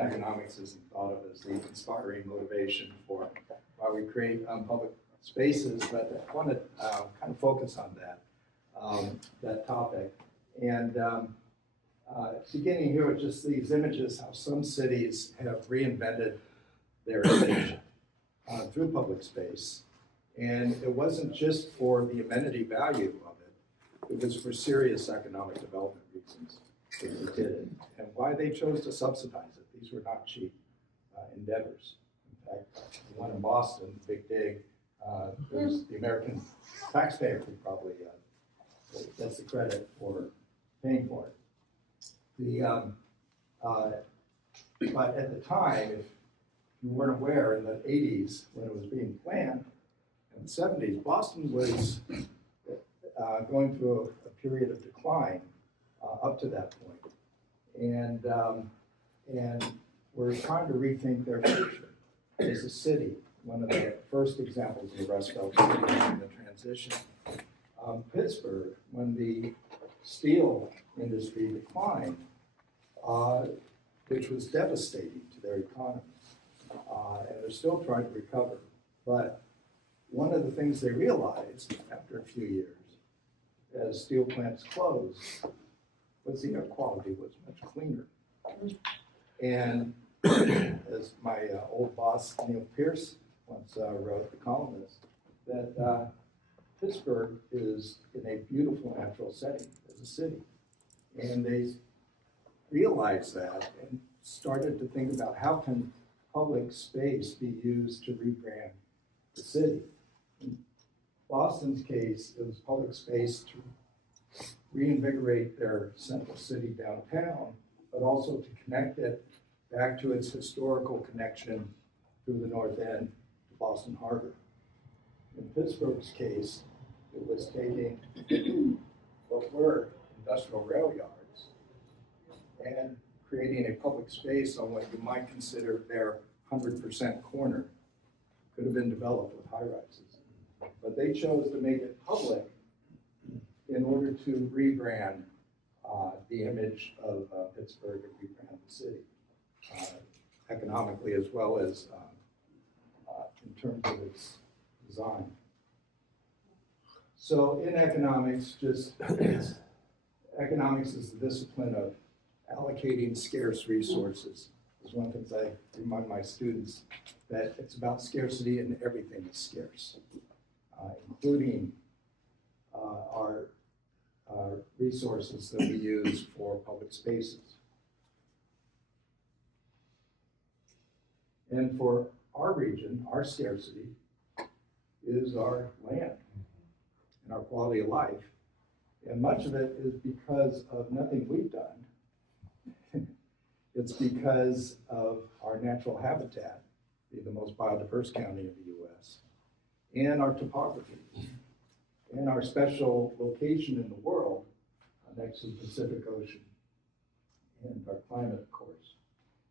economics isn't thought of as the inspiring motivation for why we create public spaces, but I want to kind of focus on that topic. And beginning here with just these images, how some cities have reinvented their image through public space. And it wasn't just for the amenity value of it, it was for serious economic development reasons that they did it, and why they chose to subsidize it. These were not cheap endeavors. In fact, the one in Boston, Big Dig, was the American taxpayer who probably gets the credit for paying for it. But at the time, if you weren't aware, in the 80s, when it was being planned, in the 70s, Boston was going through a period of decline up to that point. And we're trying to rethink their future as a city. One of the first examples of the Rust Belt city in the transition. Pittsburgh, when the steel industry declined, which was devastating to their economy. And they're still trying to recover. But one of the things they realized after a few years, as steel plants closed, was the air quality was much cleaner. And as my old boss, Neil Pierce, once wrote, The Columnist, that Pittsburgh is in a beautiful natural setting as a city. And they realized that and started to think about how can public space be used to rebrand the city. In Boston's case, it was public space to reinvigorate their central city downtown, but also to connect it back to its historical connection through the North End to Boston Harbor. In Pittsburgh's case, it was taking what were industrial rail yards and creating a public space on what you might consider their 100% corner. Could have been developed with high-rises. But they chose to make it public in order to rebrand the image of Pittsburgh and rebrand the city, economically as well as in terms of its design. So in economics, economics is the discipline of allocating scarce resources. It's one of the things I remind my students, that it's about scarcity and everything is scarce, including our resources that we use for public spaces. And for our region, our scarcity is our land and our quality of life. And much of it is because of nothing we've done. It's because of our natural habitat, being the most biodiverse county in the U.S., and our topography, and our special location in the world next to the Pacific Ocean, and our climate, of course.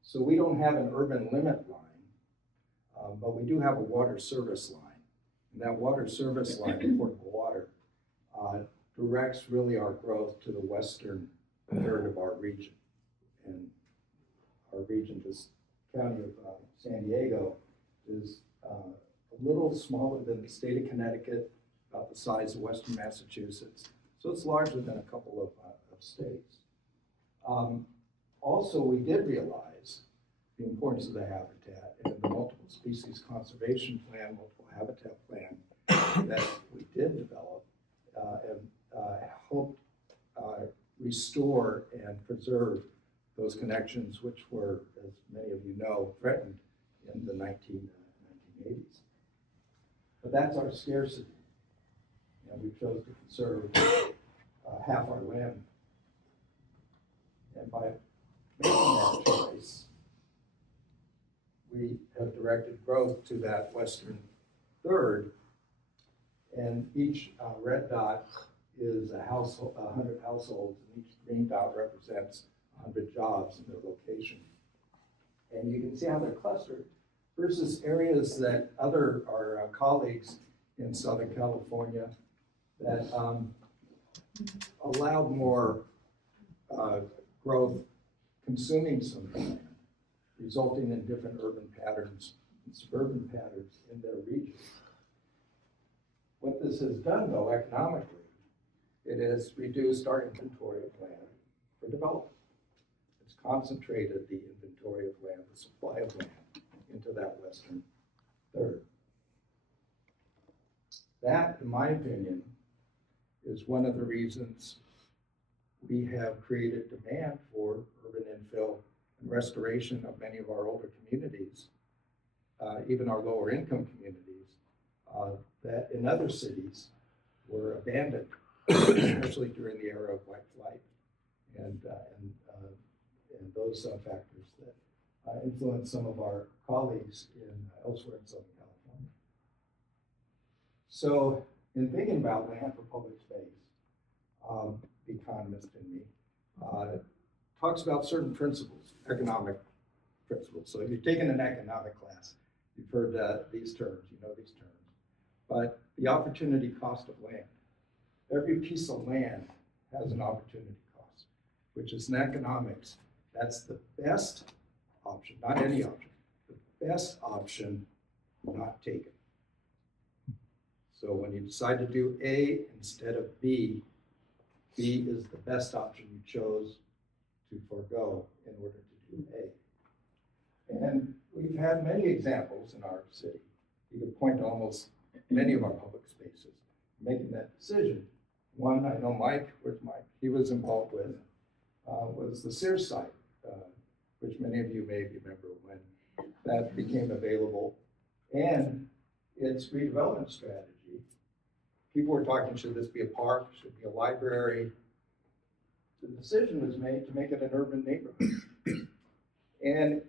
So we don't have an urban limit line, but we do have a water service line. And that water service line, portable water, directs really our growth to the western third of our region. And our region, this county of San Diego, is a little smaller than the state of Connecticut, about the size of western Massachusetts. So it's larger than a couple of states. Also, we did realize the importance of the habitat, and in the multiple species conservation plan, multiple habitat plan that we did develop, and helped restore and preserve those connections, which were, as many of you know, threatened in the 1980s. But that's our scarcity. And we chose to conserve half our land. And by making that choice, we have directed growth to that western third. And each red dot is a household, 100 households, and each green dot represents 100 jobs in their location. And you can see how they're clustered versus areas that our colleagues in Southern California that allowed more growth consuming some land resulting in different urban patterns and suburban patterns in their regions. What this has done, though, economically, it has reduced our inventory of land for development. It's concentrated the inventory of land, the supply of land, into that western third. That, in my opinion, is one of the reasons we have created demand for urban infill and restoration of many of our older communities, even our lower income communities, that in other cities were abandoned, especially during the era of white flight and those factors that influenced some of our colleagues elsewhere in Southern California. So in thinking about land for public space, the economist in me talks about certain principles, economic principles. So if you've taken an economic class, you've heard these terms, you know these terms. But the opportunity cost of land. Every piece of land has an opportunity cost, which is in economics, that's the best option, not any option, the best option not taken. So when you decide to do A instead of B, B is the best option you chose to forego in order to do A. And we've had many examples in our city. You can point to almost many of our public spaces making that decision. One, I know Mike, where's Mike? He was involved with, was the Sears site, which many of you may remember when that became available. And its redevelopment strategy. People were talking, should this be a park, should it be a library? The decision was made to make it an urban neighborhood. And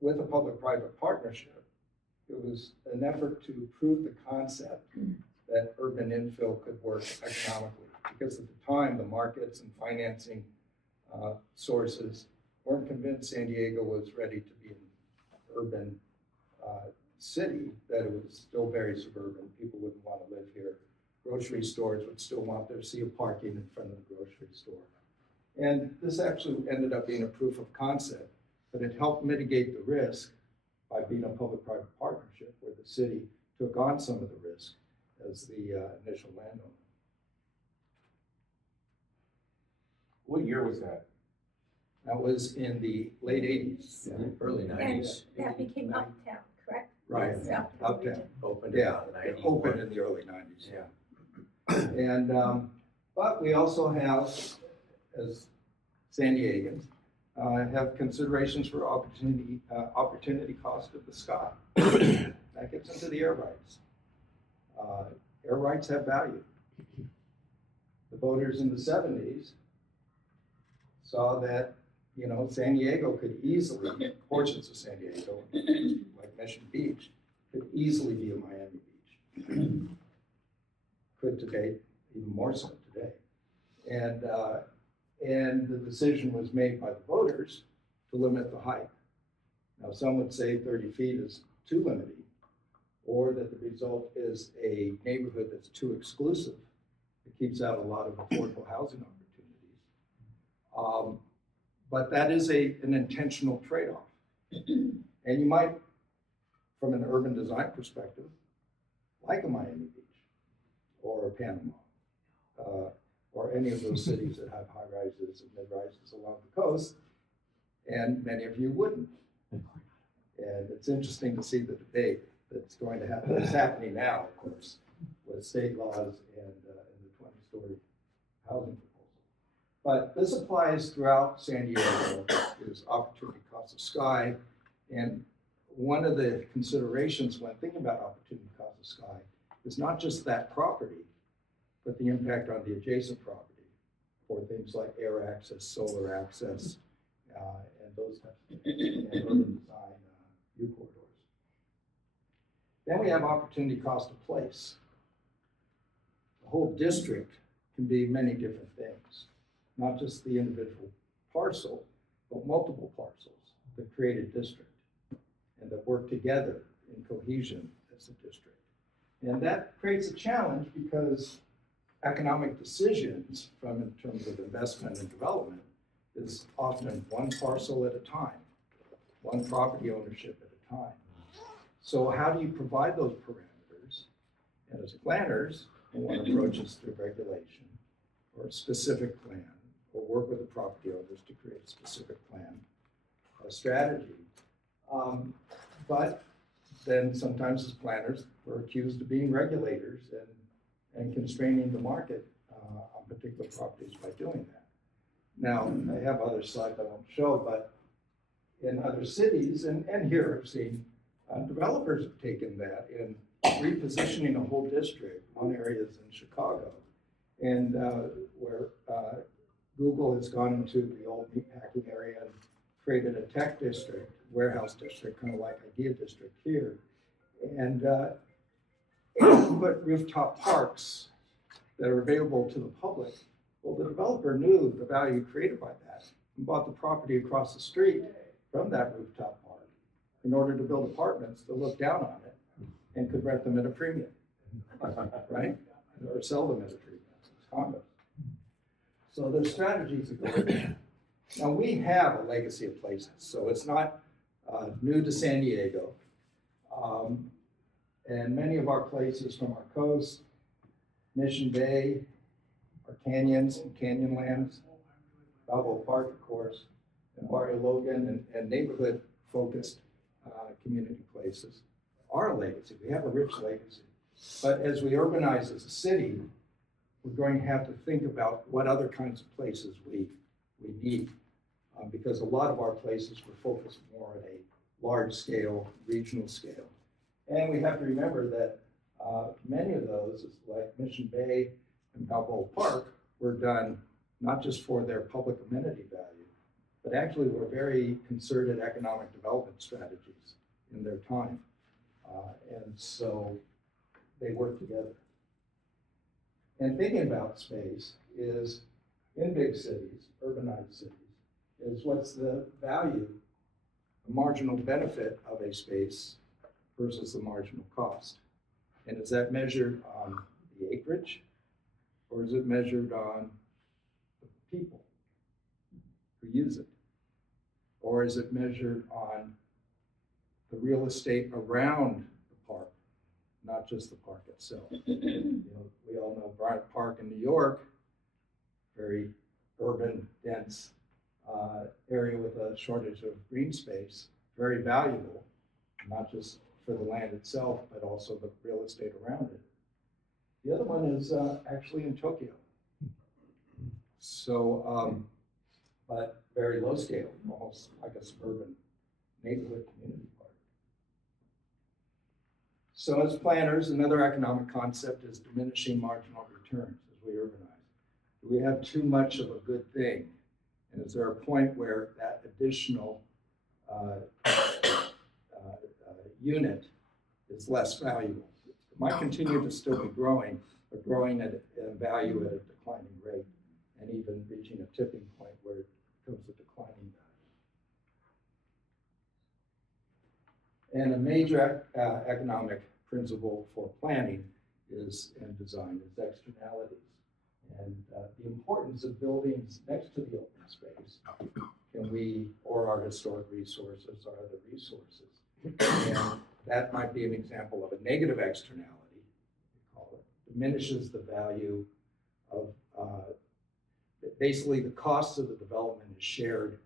with a public-private partnership, it was an effort to prove the concept that urban infill could work economically. Because at the time, the markets and financing sources weren't convinced San Diego was ready to be an urban city, that it was still very suburban. People wouldn't want to live here. Grocery stores would still want to see a parking in front of the grocery store. And this actually ended up being a proof of concept, but it helped mitigate the risk by being a public-private partnership where the city took on some of the risk as the initial landowner. What year was that? That was in the late 80s, Early 90s. And that became Uptown, correct? Right, Yes, Uptown. Opened Yeah, in the it 90s. opened in the early 90s. Yeah. And, but we also have, as San Diegans, have considerations for opportunity cost of the sky. That gets into the air rights. Air rights have value. The voters in the 70s saw that, you know, San Diego could easily, portions of San Diego, like Mission Beach, could easily be a Miami Beach. Could today, even more so today. And the decision was made by the voters to limit the height. Now, some would say 30 feet is too limiting, or that the result is a neighborhood that's too exclusive. It keeps out a lot of affordable housing opportunities. But that is an intentional trade-off. And you might, from an urban design perspective, like a Miami Beach or a Panama, or any of those cities that have high rises and mid rises along the coast, and many of you wouldn't. And it's interesting to see the debate that's going to happen, that's happening now, of course, with state laws and the 20-story housing proposal. But this applies throughout San Diego, is opportunity cost of sky. And one of the considerations when thinking about opportunity cost of sky is not just that property, but the impact on the adjacent property for things like air access, solar access, and those types of things, and urban design U corridors. Then we have opportunity cost of place. The whole district can be many different things, not just the individual parcel, but multiple parcels that create a district and that work together in cohesion as a district. And that creates a challenge because economic decisions in terms of investment and development is often one parcel at a time. one property ownership at a time. So how do you provide those parameters? And as planners, one approach is through regulation or a specific plan, or work with the property owners to create a specific plan, a strategy. But then sometimes as planners, we're accused of being regulators and constraining the market on particular properties by doing that. Now, I have other slides I won't show, but in other cities, and here I've seen developers have taken that in repositioning a whole district. One area is in Chicago, and where Google has gone into the old meatpacking area and created a tech district, warehouse district, kind of like Idea District here, and put rooftop parks that are available to the public. Well, the developer knew the value created by that and bought the property across the street from that rooftop park in order to build apartments that look down on it and could rent them at a premium, right? Or sell them at a premium, condos. So there's strategies that go with that. Now we have a legacy of places, so it's not new to San Diego. And many of our places from our coast, Mission Bay, our canyons and canyonlands, Balboa Park, of course, and Barrio Logan and neighborhood-focused community places are a legacy. We have a rich legacy. But as we urbanize as a city, we're going to have to think about what other kinds of places we need. Because a lot of our places were focused more at a large scale, regional scale. And we have to remember that many of those, like Mission Bay and Balboa Park, were done not just for their public amenity value, but actually were very concerted economic development strategies in their time. And so they work together. And thinking about space is, in big cities, urbanized cities, is what's the value, the marginal benefit of a space versus the marginal cost. And is that measured on the acreage, or is it measured on the people who use it? Or is it measured on the real estate around the park, not just the park itself? You know, we all know Bryant Park in New York, very urban, dense area with a shortage of green space, very valuable, not just for the land itself, but also the real estate around it. The other one is actually in Tokyo. So, but very low scale, almost like a suburban neighborhood community park. So as planners, another economic concept is diminishing marginal returns as we urbanize. Do we have too much of a good thing? And is there a point where that additional unit is less valuable? It might continue to still be growing, but growing at a value at a declining rate, and even reaching a tipping point where it becomes a declining value. And a major economic principle for planning is, and design, is externalities. And the importance of buildings next to the open space, can we, or our historic resources, or other resources. And that might be an example of a negative externality, we call it, diminishes the value of, basically the cost of the development is shared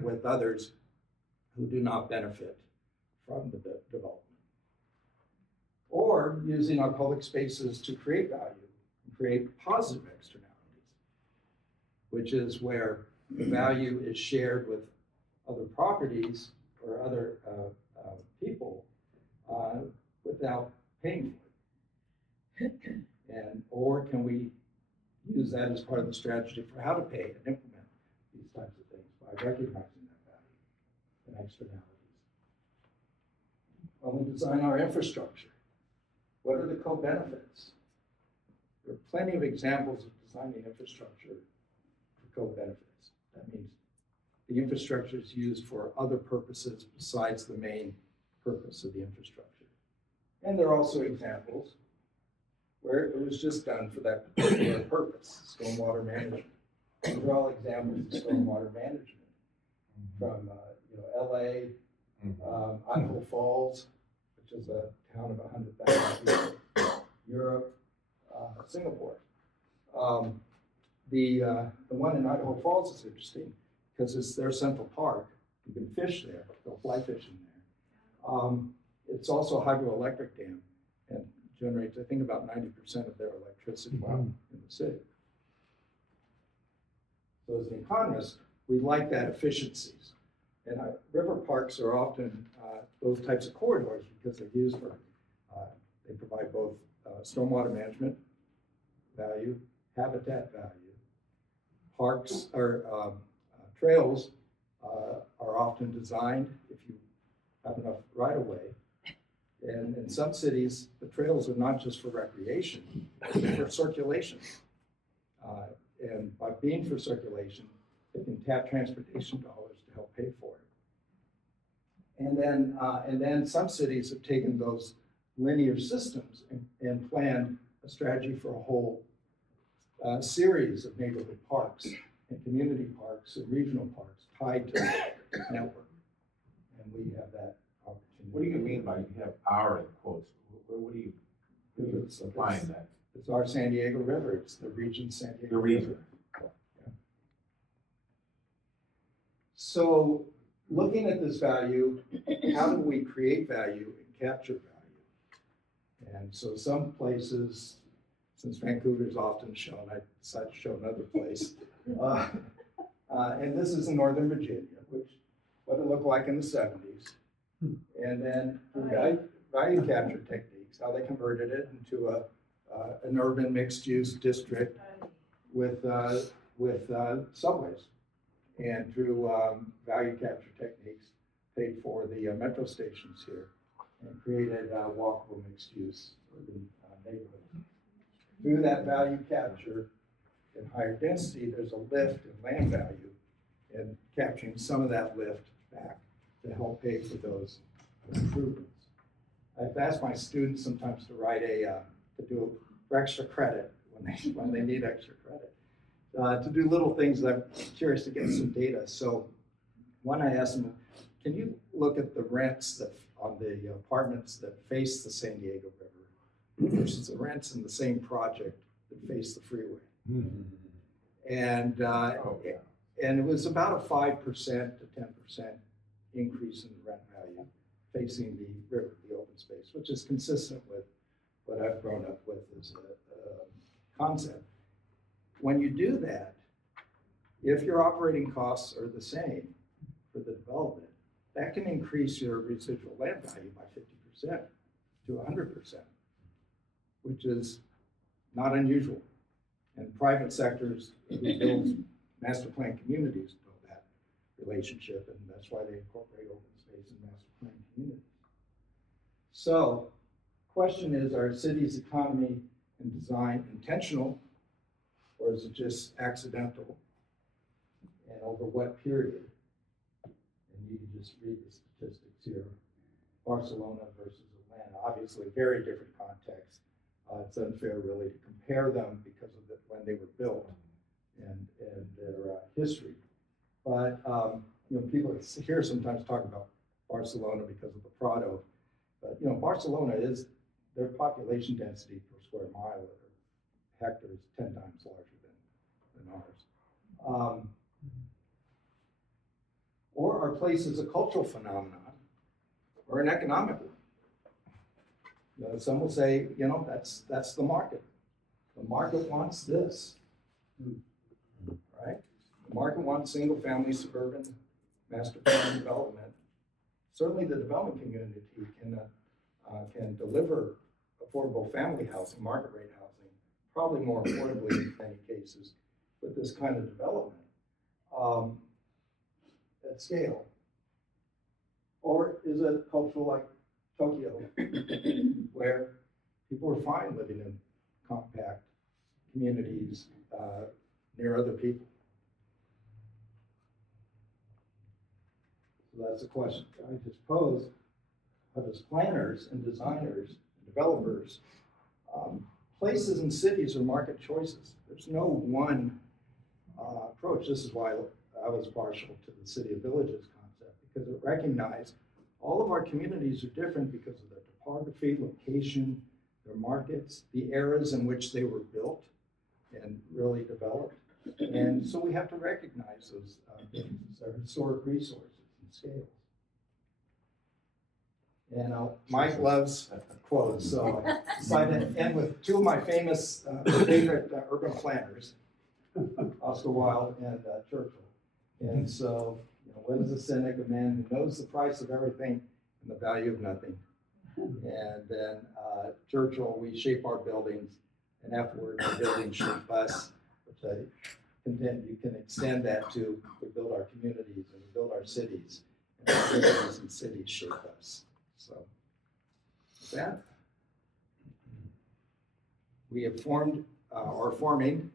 with others who do not benefit from the development. Or using our public spaces to create value, and create positive externalities, which is where the value is shared with other properties or other people without paying for it. And, or can we use that as part of the strategy for how to pay and implement these types of things by recognizing that value and externalities. When we design our infrastructure, what are the co-benefits? There are plenty of examples of designing infrastructure for co-benefits. That means the infrastructure is used for other purposes besides the main purpose of the infrastructure. And there are also examples where it was just done for that particular purpose, stormwater management. These are all examples of stormwater management from LA, Mhm. Idaho Falls, which is a town of 100,000 people, Europe, Singapore. The one in Idaho Falls is interesting because it's their central park. You can fish there, go fly fishing there. It's also a hydroelectric dam and generates, I think, about 90% of their electricity in the city. So as an economist, we like that efficiencies. And river parks are often those types of corridors because they're used for, they provide both stormwater management value, habitat value. Parks or trails are often designed if you have enough right-of-way. And in some cities, the trails are not just for recreation, they're for circulation. And by being for circulation, they can tap transportation dollars to help pay for it. And then some cities have taken those linear systems and planned a strategy for a whole series of neighborhood parks and community parks and regional parks tied to the network. And we have that opportunity. What do you mean by you have our in quotes? What do you applying that? It's our San Diego River. It's the region San Diego The region. River. Yeah. So looking at this value, how do we create value and capture value? And so some places, since Vancouver's often shown, I decided to show another place. And this is in Northern Virginia, which what it looked like in the 70s. And then value capture techniques, how they converted it into an urban mixed-use district with subways. And through value capture techniques, paid for the metro stations here and created walkable mixed-use urban neighborhoods. Through that value capture and higher density, there's a lift in land value and capturing some of that lift back to help pay for those improvements. I've asked my students sometimes to write to do for extra credit when they need extra credit, to do little things that I'm curious to get some data. So one, I asked them, can you look at the rents that on the apartments that face the San Diego River versus the rents in the same project that face the freeway? Mm-hmm. And it was about a 5% to 10% increase in the rent value facing the river, the open space, which is consistent with what I've grown up with as a concept. When you do that, if your operating costs are the same for the development, that can increase your residual land value by 50% to 100%, which is not unusual. And private sectors who build master plan communities know that relationship, and that's why they incorporate open space in master plan communities. So, question is, are cities' economy and design intentional, or is it just accidental? And over what period? And you can just read the statistics here. Barcelona versus Atlanta, obviously very different context. It's unfair really to compare them because of when they were built and their history. But people here sometimes talk about Barcelona because of the Prado. But Barcelona is, their population density per square mile or hectare is 10 times larger than ours. Or are places a cultural phenomenon or an economic one? Some will say, that's the market. The market wants this, right? The market wants single-family suburban master plan development. Certainly the development community can deliver affordable family housing, market rate housing, probably more affordably in many cases with this kind of development at scale. Or is it cultural like Tokyo, where people are fine living in compact communities near other people? So that's a question I just posed. But as planners and designers and developers, places and cities are market choices. There's no one approach. This is why I was partial to the city of villages concept, because it recognized all of our communities are different because of their topography, location, their markets, the eras in which they were built and really developed. And so we have to recognize those differences, our historic resources and scales. And Mike loves quotes, so I decided to end with two of my famous favorite urban planners, Oscar Wilde and Churchill. And so, what is a cynic? A man who knows the price of everything and the value of nothing. And then Churchill, we shape our buildings, and afterward, the buildings shape us, which I contend you can extend that to we build our communities and we build our cities, and our communities and cities shape us. So, with that, we have formed or forming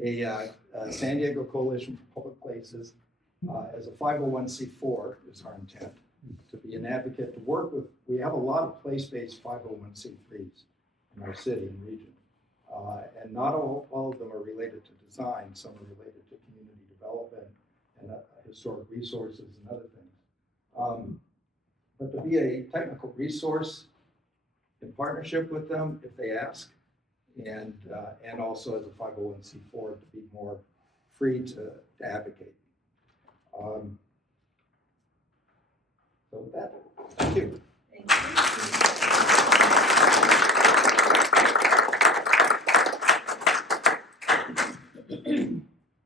a San Diego Coalition for Public Places as a 501c4 is our intent, to be an advocate, to work with, we have a lot of place-based 501c3s in our city and region. And not all of them are related to design, some are related to community development and historic resources and other things. But to be a technical resource in partnership with them if they ask, and also as a 501c4 to be more free to advocate. So with that, thank you.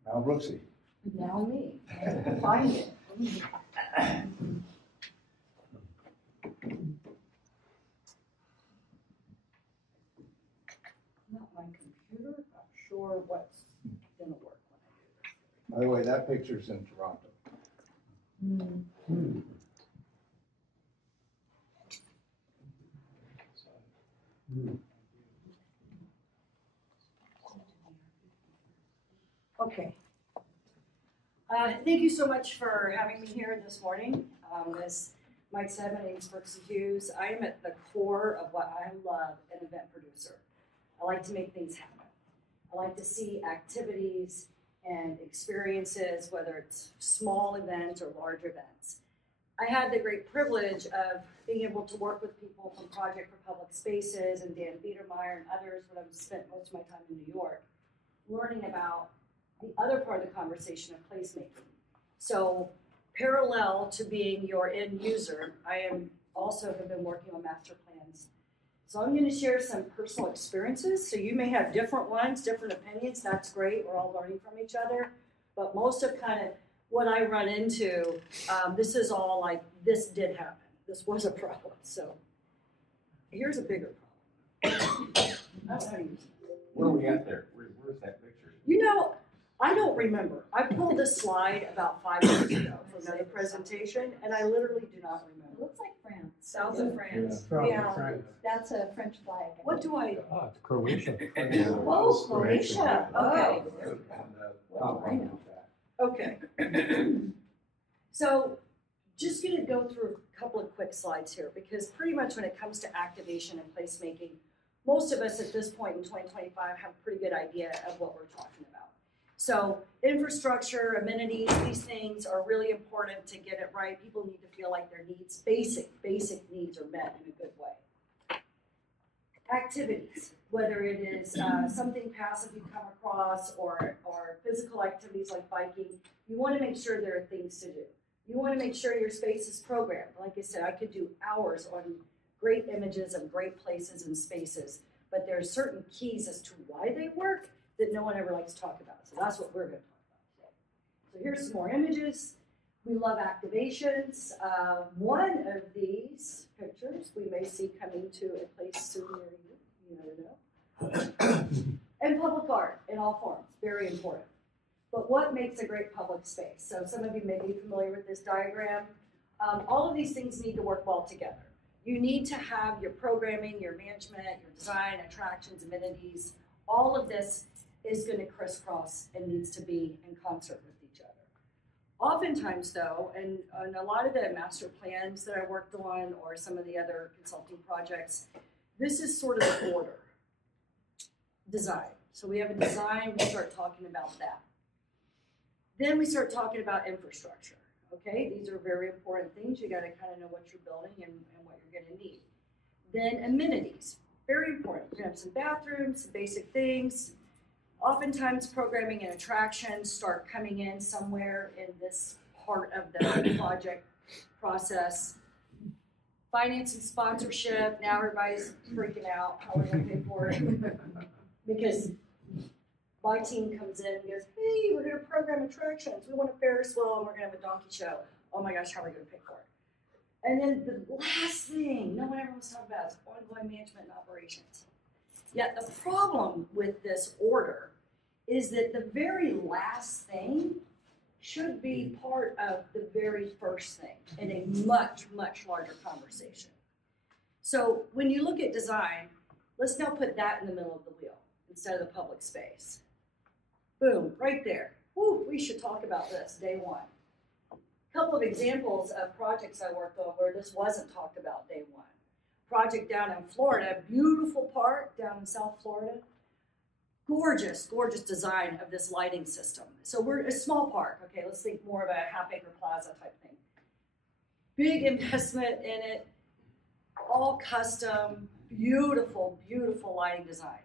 Now Brooksie. Now me. Find it. Not my computer. Not sure what's gonna work when I do this. By the way, that picture's in Toronto. Okay. Thank you so much for having me here this morning. As Mike said, my name is Brooksie Hughes. I am at the core of what I love, an event producer. I like to make things happen. I like to see activities and experiences, whether it's small events or large events. I had the great privilege of being able to work with people from Project for Public Spaces and Dan Biedermeyer and others when I've spent most of my time in New York, learning about the other part of the conversation of placemaking. So parallel to being your end user, I am also have been working on master plans. So I'm going to share some personal experiences. So you may have different ones, different opinions. That's great. We're all learning from each other. But most of kind of what I run into, this is all like, this did happen. This was a problem. So here's a bigger problem. I don't know how to use it. Where are we at there? Where's that picture? You know, I don't remember. I pulled this slide about 5 years ago from another presentation, and I literally do not It remember. looks like France. South of France. Yeah, that's a French flag. What do I? Oh, it's Croatia. Oh, Croatia. Okay. Top right now. Okay. So just going to go through a couple of quick slides here, because pretty much when it comes to activation and placemaking, most of us at this point in 2025 have a pretty good idea of what we're talking about. So infrastructure, amenities, these things are really important to get it right. People need to feel like their needs, basic needs are met in a good way. Activities, whether it is something passive you come across or physical activities like biking, you want to make sure there are things to do. You want to make sure your space is programmed. Like I said, I could do hours on great images of great places and spaces, but there are certain keys as to why they work that no one ever likes to talk about. So that's what we're going to talk about today. So here's some more images. We love activations. One of these pictures we may see coming to a place soon near you. You never know. And public art in all forms, very important. But what makes a great public space? So some of you may be familiar with this diagram. All of these things need to work well together. You need to have your programming, your management, your design, attractions, amenities. All of this is going to crisscross and needs to be in concert with each other. Oftentimes though, and a lot of the master plans that I worked on or some of the other consulting projects, this is sort of the order. Design. So we have a design, we start talking about that. Then we start talking about infrastructure. Okay, these are very important things. You gotta kind of know what you're building and what you're gonna need. Then amenities, very important. You're gonna have some bathrooms, some basic things. Oftentimes programming and attractions start coming in somewhere in this part of the project process. Finance and sponsorship, now everybody's freaking out how we're gonna pay for it. Because my team comes in and goes, hey, we're gonna program attractions. We want a Ferris wheel and we're gonna have a donkey show. Oh my gosh, how are we gonna pay for it? And then the last thing no one ever wants to talk about is ongoing management and operations. Yet the problem with this order is that the very last thing should be part of the very first thing in a much, much larger conversation. So when you look at design, let's now put that in the middle of the wheel instead of the public space. Boom, right there. Woo, we should talk about this day one. A couple of examples of projects I worked on where this wasn't talked about day one. Project down in Florida, beautiful park down in South Florida. Gorgeous, gorgeous design of this lighting system. So we're a small park, okay, let's think more of a half-acre plaza type thing. Big investment in it, all custom, beautiful, beautiful lighting design.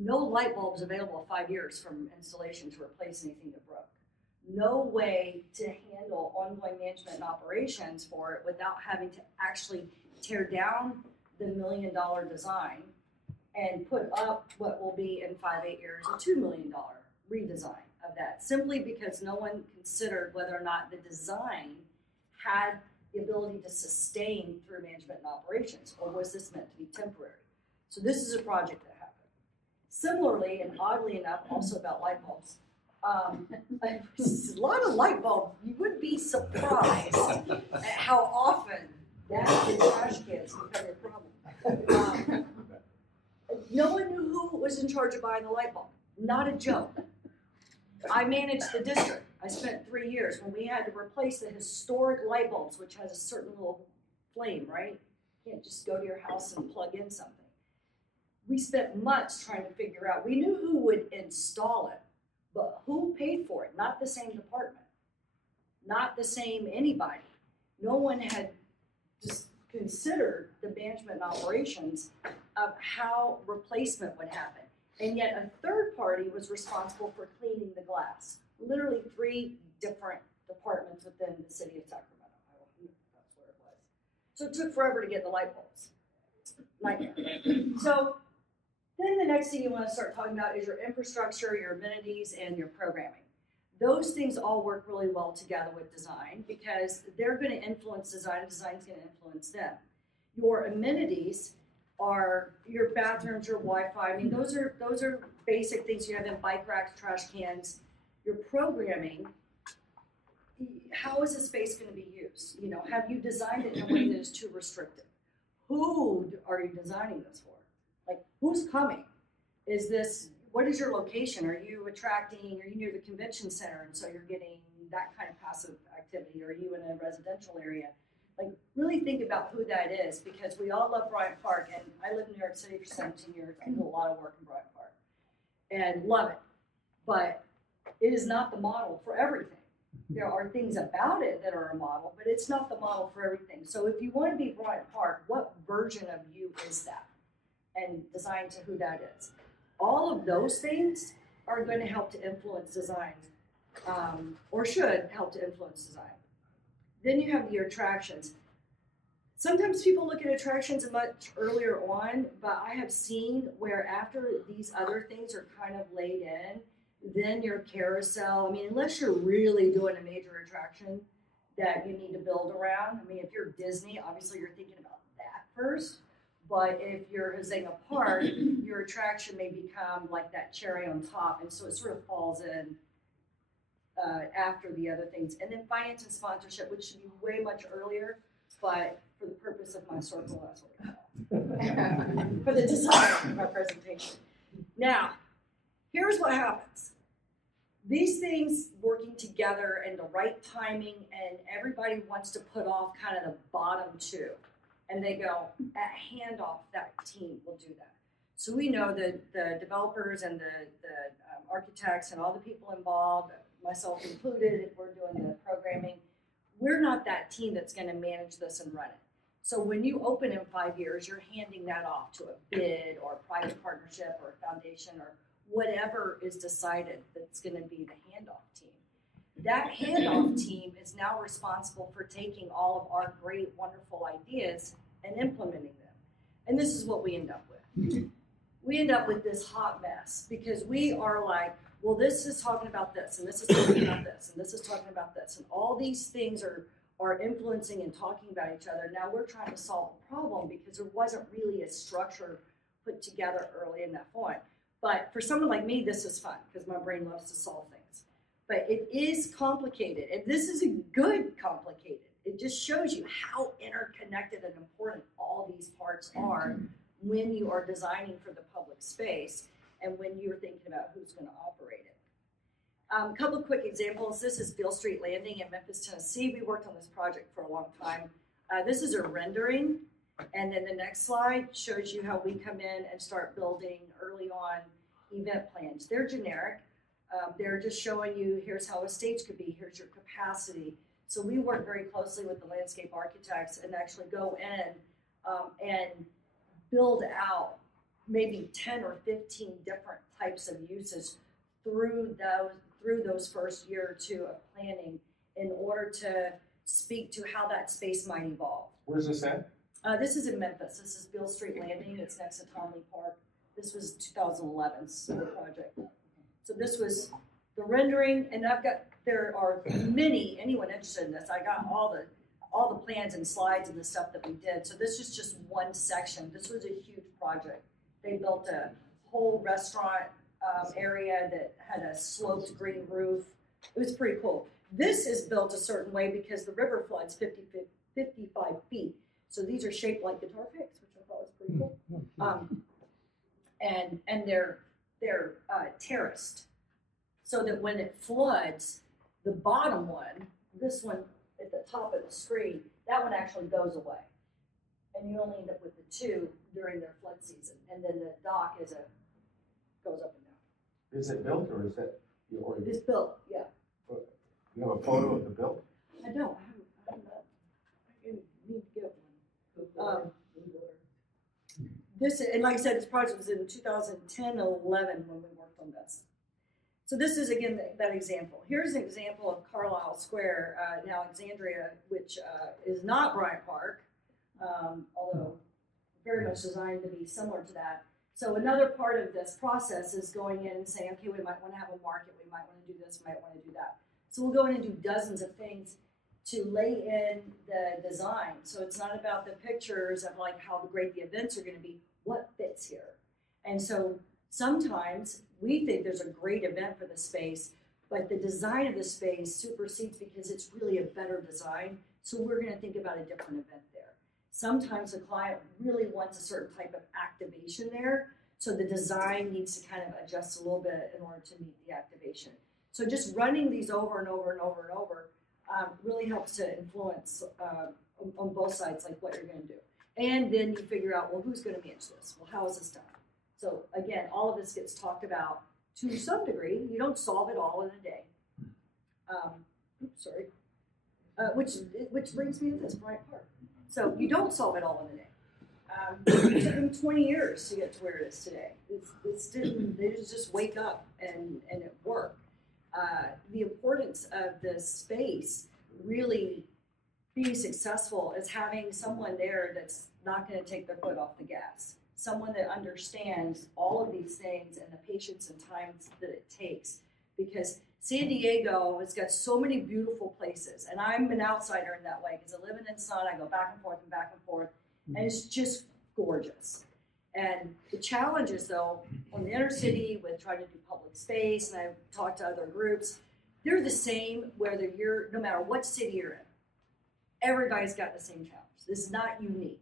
No light bulbs available 5 years from installation to replace anything that broke. No way to handle ongoing management and operations for it without having to actually tear down the $1 million design and put up what will be in 5-8 years a $2 million redesign of that, simply because no one considered whether or not the design had the ability to sustain through management and operations, or was this meant to be temporary? So this is a project that happened. Similarly, and oddly enough, also about light bulbs. A lot of light bulbs, you would be surprised at how often that and trash cans become your problem. No one knew who was in charge of buying the light bulb. Not a joke. I managed the district. I spent 3 years when we had to replace the historic light bulbs, which has a certain little flame, right? You can't just go to your house and plug in something. We spent months trying to figure out. We knew who would install it, but who paid for it? Not the same department. Not the same anybody. No one had just considered the management and operations of how replacement would happen. And yet a third party was responsible for cleaning the glass. Literally 3 different departments within the city of Sacramento. I don't know if that's where it was. So it took forever to get the light bulbs. Nightmare. So then the next thing you want to start talking about is your infrastructure, your amenities, and your programming. Those things all work really well together with design because they're going to influence design, and design's going to influence them. Your amenities are your bathrooms, your Wi-Fi. I mean, those are basic things. You have in bike racks, trash cans. Your programming, how is the space going to be used? You know, have you designed it in a way that is too restrictive? Who are you designing this for? Like, who's coming? Is this, what is your location? Are you attracting, are you near the convention center and so you're getting that kind of passive activity? Are you in a residential area? Like, really think about who that is because we all love Bryant Park, and I lived in New York City for 17 years. I do a lot of work in Bryant Park and love it, but it is not the model for everything. There are things about it that are a model, but it's not the model for everything. So if you want to be Bryant Park, what version of you is that? And design to who that is. All of those things are going to help to influence design, or should help to influence design. Then you have your attractions. Sometimes people look at attractions much earlier on, but I have seen where after these other things are kind of laid in, then your carousel, I mean, unless you're really doing a major attraction that you need to build around. I mean, if you're Disney, obviously you're thinking about that first. But if you're Hazinga Park, your attraction may become like that cherry on top. And so it sort of falls in after the other things. And then finance and sponsorship, which should be way much earlier, but for the purpose of my circle, that's what it's for the design of my presentation. Now, here's what happens. These things working together and the right timing, and everybody wants to put off kind of the bottom 2. And they go, at handoff, that team will do that. So we know that the developers and the architects and all the people involved, myself included, if we're doing the programming, we're not that team that's gonna manage this and run it. So when you open in 5 years, you're handing that off to a bid or a private partnership or a foundation or whatever is decided that's gonna be the handoff team. That handoff team is now responsible for taking all of our great, wonderful ideas and implementing them. And this is what we end up with. We end up with this hot mess because we are like, well, this is talking about this, and this is talking about this, and this is talking about this, and all these things are influencing and talking about each other. Now we're trying to solve a problem because there wasn't really a structure put together early in that point. But for someone like me, this is fun because my brain loves to solve things. But it is complicated, and this is a good complicated. It just shows you how interconnected and important all these parts are when you are designing for the public space and when you're thinking about who's going to operate it. A couple of quick examples. This is Beale Street Landing in Memphis, Tennessee. We worked on this project for a long time. This is a rendering, and then the next slide shows you how we come in and start building early on event plans. They're generic. They're just showing you, here's how a stage could be, here's your capacity. So we work very closely with the landscape architects and actually go in and build out maybe 10 or 15 different types of uses through those first year or two of planning in order to speak to how that space might evolve. Where's this at? This is in Memphis. This is Beale Street Landing. It's next to Tomley Park. This was 2011's project. So this was the rendering, and there are many, anyone interested in this, I got all the plans and slides and the stuff that we did. So this is just one section. This was a huge project. They built a whole restaurant area that had a sloped green roof. It was pretty cool. This is built a certain way because the river floods 55 feet. So these are shaped like guitar picks, which I thought was pretty cool. And they're terraced, so that when it floods, the bottom one, this one at the top of the screen, that one actually goes away. And you only end up with the two during their flood season. And then the dock goes up and down. Is it built or is that your? It's built, yeah. You have a photo of the built? I don't. I need to get one. This, and like I said, this project was in 2010, 11 when we worked on this. So this is, again, that example. Here's an example of Carlisle Square in Alexandria, which is not Bryant Park, although very much designed to be similar to that. So another part of this process is going in and saying, okay, we might want to have a market, we might want to do this, we might want to do that. So we'll go in and do dozens of things to lay in the design. So it's not about the pictures of like how great the events are going to be, what fits here. And so sometimes we think there's a great event for the space, but the design of the space supersedes because it's really a better design. So we're going to think about a different event there. Sometimes the client really wants a certain type of activation there. So the design needs to kind of adjust a little bit in order to meet the activation. So just running these over and over and over and over really helps to influence on both sides, like what you're going to do. And then you figure out, well, who's going to manage this? Well, how is this done? So again, all of this gets talked about to some degree. You don't solve it all in a day. Which brings me to this Bryant Park. So you don't solve it all in a day. It took them 20 years to get to where it is today. They just wake up and it work. The importance of this space really being successful is having someone there that's not going to take their foot off the gas. Someone that understands all of these things and the patience and time that it takes. Because San Diego has got so many beautiful places, and I'm an outsider in that way because I live in the sun, I go back and forth, and it's just gorgeous. And the challenges, though, on the inner city with trying to do public space, and I've talked to other groups, they're the same whether no matter what city you're in. Everybody's got the same challenge. This is not unique.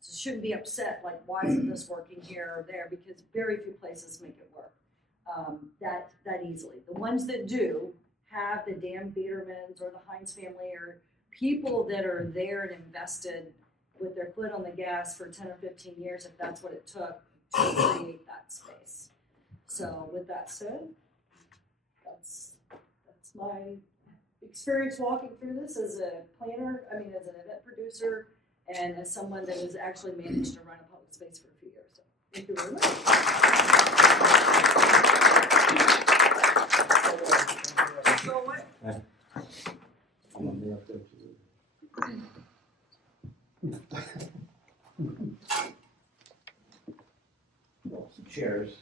So you shouldn't be upset, like, why isn't this working here or there? Because very few places make it work that easily. The ones that do have the Dan Biedermans or the Heinz family or people that are there and invested with their foot on the gas for 10 or 15 years, if that's what it took to create that space. So with that said, that's my experience walking through this as a planner, as an event producer, and as someone that has actually managed to run a public space for a few years. So thank you very much. So what? I'm gonna be up there too. Chairs.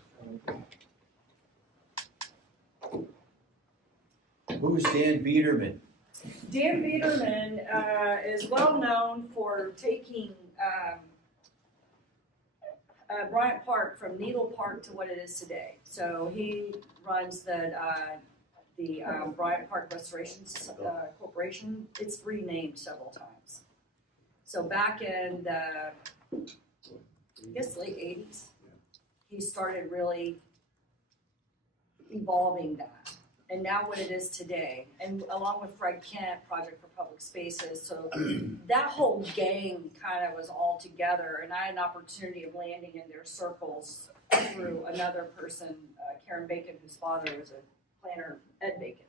Who's Dan Biederman? Dan Biederman is well known for taking Bryant Park from Needle Park to what it is today. So he runs the Bryant Park Restoration Corporation. It's renamed several times. So back in the, I guess, late 80s, he started really evolving that. And now what it is today, and along with Fred Kent, Project for Public Spaces, so that whole gang kind of was all together, and I had an opportunity of landing in their circles through another person, Karen Bacon, whose father was a planner, Ed Bacon.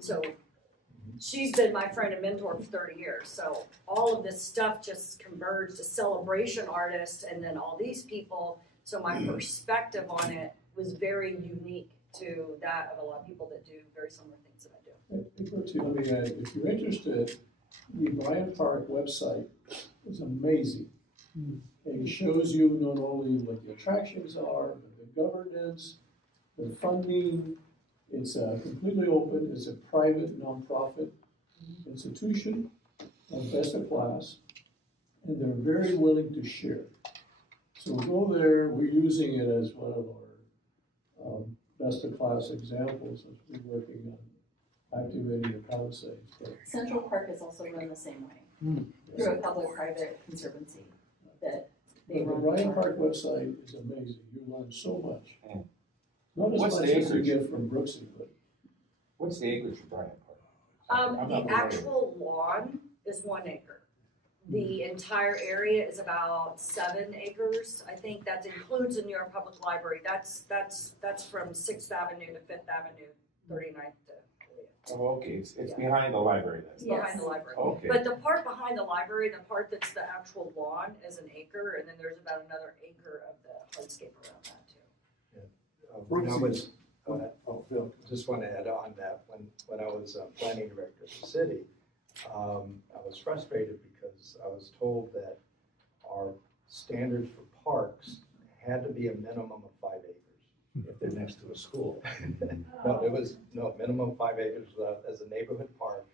So she's been my friend and mentor for 30 years, so all of this stuff just converged, a celebration artist, and then all these people, so my perspective on it was very unique to that of a lot of people that do very similar things that I do. If you're interested, the Bryant Park website is amazing. It shows you not only what the attractions are, but the governance, the funding. It's completely open. It's a private, nonprofit institution, best of class, and they're very willing to share. So we go there. We're using it as one of our best of class examples as we're working on activating the Palisades. Central Park is also run the same way through a public-private conservancy that they run. The Bryant Park website is amazing. You learn so much. Not as What's much the as you acreage? get from Brooksie, but What's the acreage for Bryant Park? The actual lawn is 1 acre. The entire area is about 7 acres. I think that includes the New York Public Library. That's from 6th Avenue to 5th Avenue, 39th to Oh, okay, it's behind the library then. it's behind the library. Okay. But the part behind the library, the part that's the actual lawn, is 1 acre, and then there's about another acre of the hardscape around that too. When I was, Phil, just want to add on that, when I was planning director of the city, I was frustrated because I was told that our standards for parks had to be a minimum of 5 acres. If they're next to a school. No, it was, no, minimum 5 acres as a neighborhood park.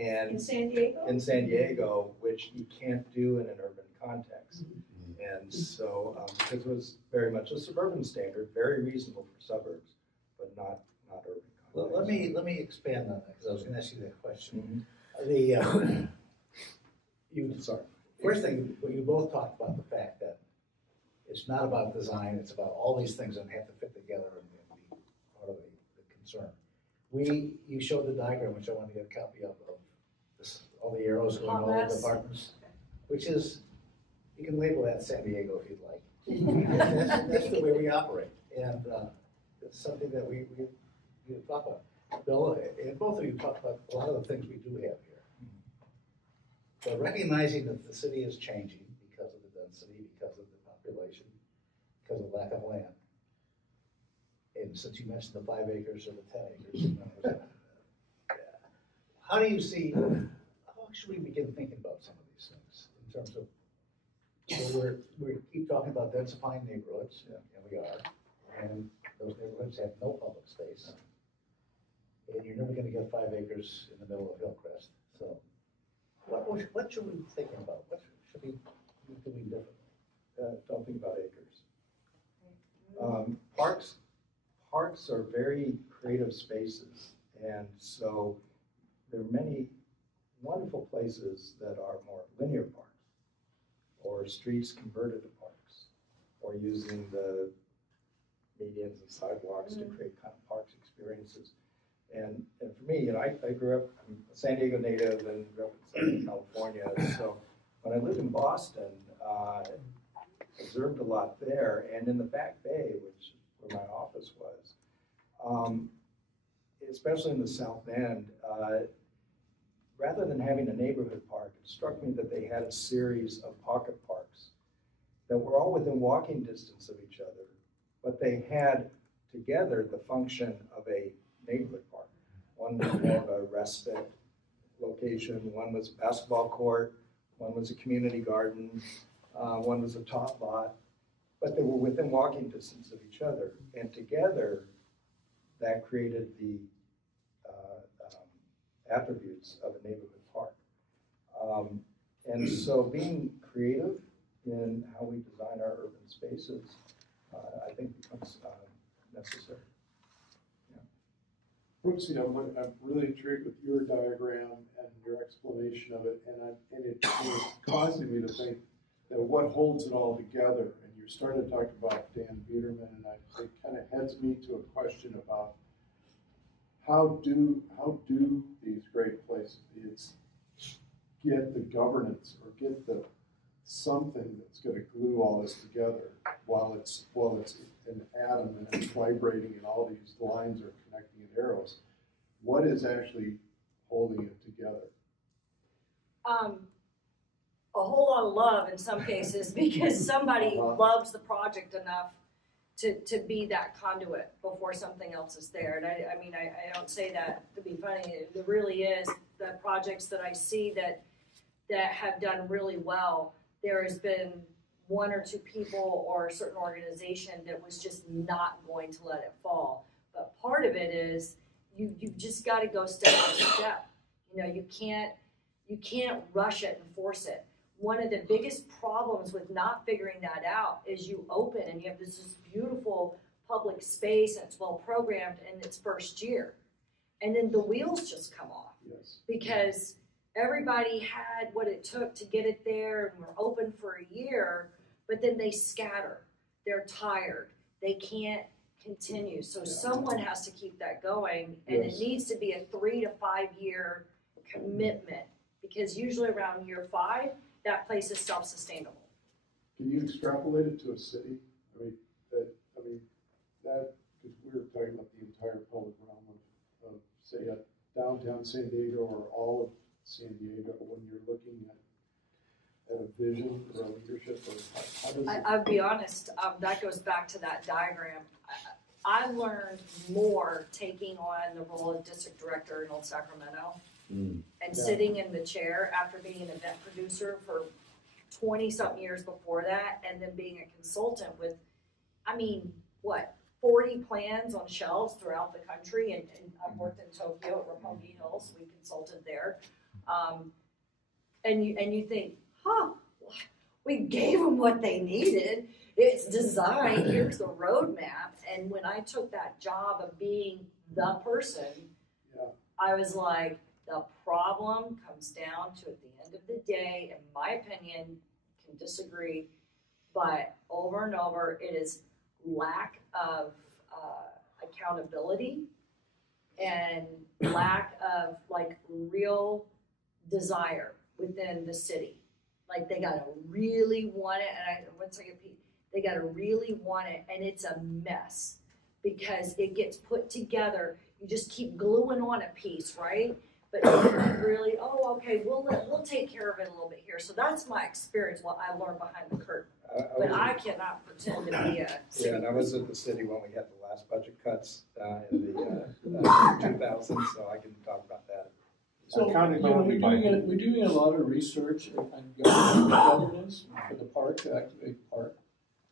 And In San Diego? in San Diego, which you can't do in an urban context. And so, because it was very much a suburban standard, very reasonable for suburbs, but not urban Well, context. let me expand on that, because I was gonna ask you that question. Mhm. Sorry. First thing, you both talked about the fact that it's not about design, it's about all these things that have to fit together and be part of the concern. You showed the diagram, which I wanted to get a copy of this, all the arrows going all over the departments, which is, you can label that San Diego if you'd like. That's the way we operate, and it's something that we talk about. Bill, and both of you talked about a lot of the things we do have here. But recognizing that the city is changing because of the density, because of the population, because of lack of land. And since you mentioned the 5 acres or the 10 acres, how do you see, how should we begin thinking about some of these things in terms of, so we keep talking about densifying neighborhoods, and we are, and those neighborhoods have no public space. And you're never gonna get 5 acres in the middle of Hillcrest, so. What should we be thinking about? What should we be doing differently? Don't think about acres. Parks are very creative spaces, and so there are many wonderful places that are more linear parks, or streets converted to parks, or using the medians and sidewalks to create kind of parks experiences. And for me, I grew up, I'm a San Diego native and grew up in Southern California. So when I lived in Boston, observed a lot there. And in the Back Bay, which is where my office was, especially in the south end, rather than having a neighborhood park, it struck me that they had a series of pocket parks that were all within walking distance of each other, but they had together the function of a neighborhood park. One was more of a respite location, one was a basketball court, one was a community garden, one was a tot lot, but they were within walking distance of each other. And together, that created the attributes of a neighborhood park. And so being creative in how we design our urban spaces, I think becomes necessary. Brooksie, I'm really intrigued with your diagram and your explanation of it, and it was causing me to think that what holds it all together, and you started to talk about Dan Biederman, and it kind of heads me to a question about how do these great places get the governance or get the something that's going to glue all this together while it's an atom and it's vibrating and all these lines are connecting and arrows. What is actually holding it together? A whole lot of love in some cases because somebody loves the project enough to be that conduit before something else is there. And I mean, I don't say that to be funny. It really is the projects that I see that have done really well. There has been one or two people or a certain organization that was just not going to let it fall. But part of it is you've just got to go step by step. You know, you can't rush it and force it. One of the biggest problems with not figuring that out is you open and you have this beautiful public space and it's well programmed in its first year. And then the wheels just come off. Yes. Because everybody had what it took to get it there and we're open for a year, but then they scatter. They're tired. They can't continue. So someone has to keep that going, and it needs to be a 3 to 5 year commitment because usually around year 5, that place is self-sustainable. Can you extrapolate it to a city? I mean, that because we were talking about the entire public realm of say, downtown San Diego or all of San Diego when you're looking at a vision or a leadership, or how does it... I'll be honest, that goes back to that diagram. I learned more taking on the role of district director in Old Sacramento and sitting in the chair after being an event producer for 20-something years before that, and then being a consultant with, 40 plans on shelves throughout the country, and I've worked in Tokyo at Roppongi Hills. We consulted there, and you think, we gave them what they needed. It's designed. Here's the roadmap. And when I took that job of being the person, I was like, the problem comes down to, at the end of the day, in my opinion, can disagree, but over and over, it is lack of accountability and lack of real desire within the city. Like they gotta really want it, and they gotta really want it, and it's a mess because it gets put together. You just keep gluing on a piece, right? But really, we'll take care of it a little bit here. So that's my experience, what I learned behind the curtain. But I cannot pretend to be a city. Yeah, and I was at the city when we had the last budget cuts in the 2000s, so I can talk about that. So, we're doing a lot of research on governance for the park, to activate the park.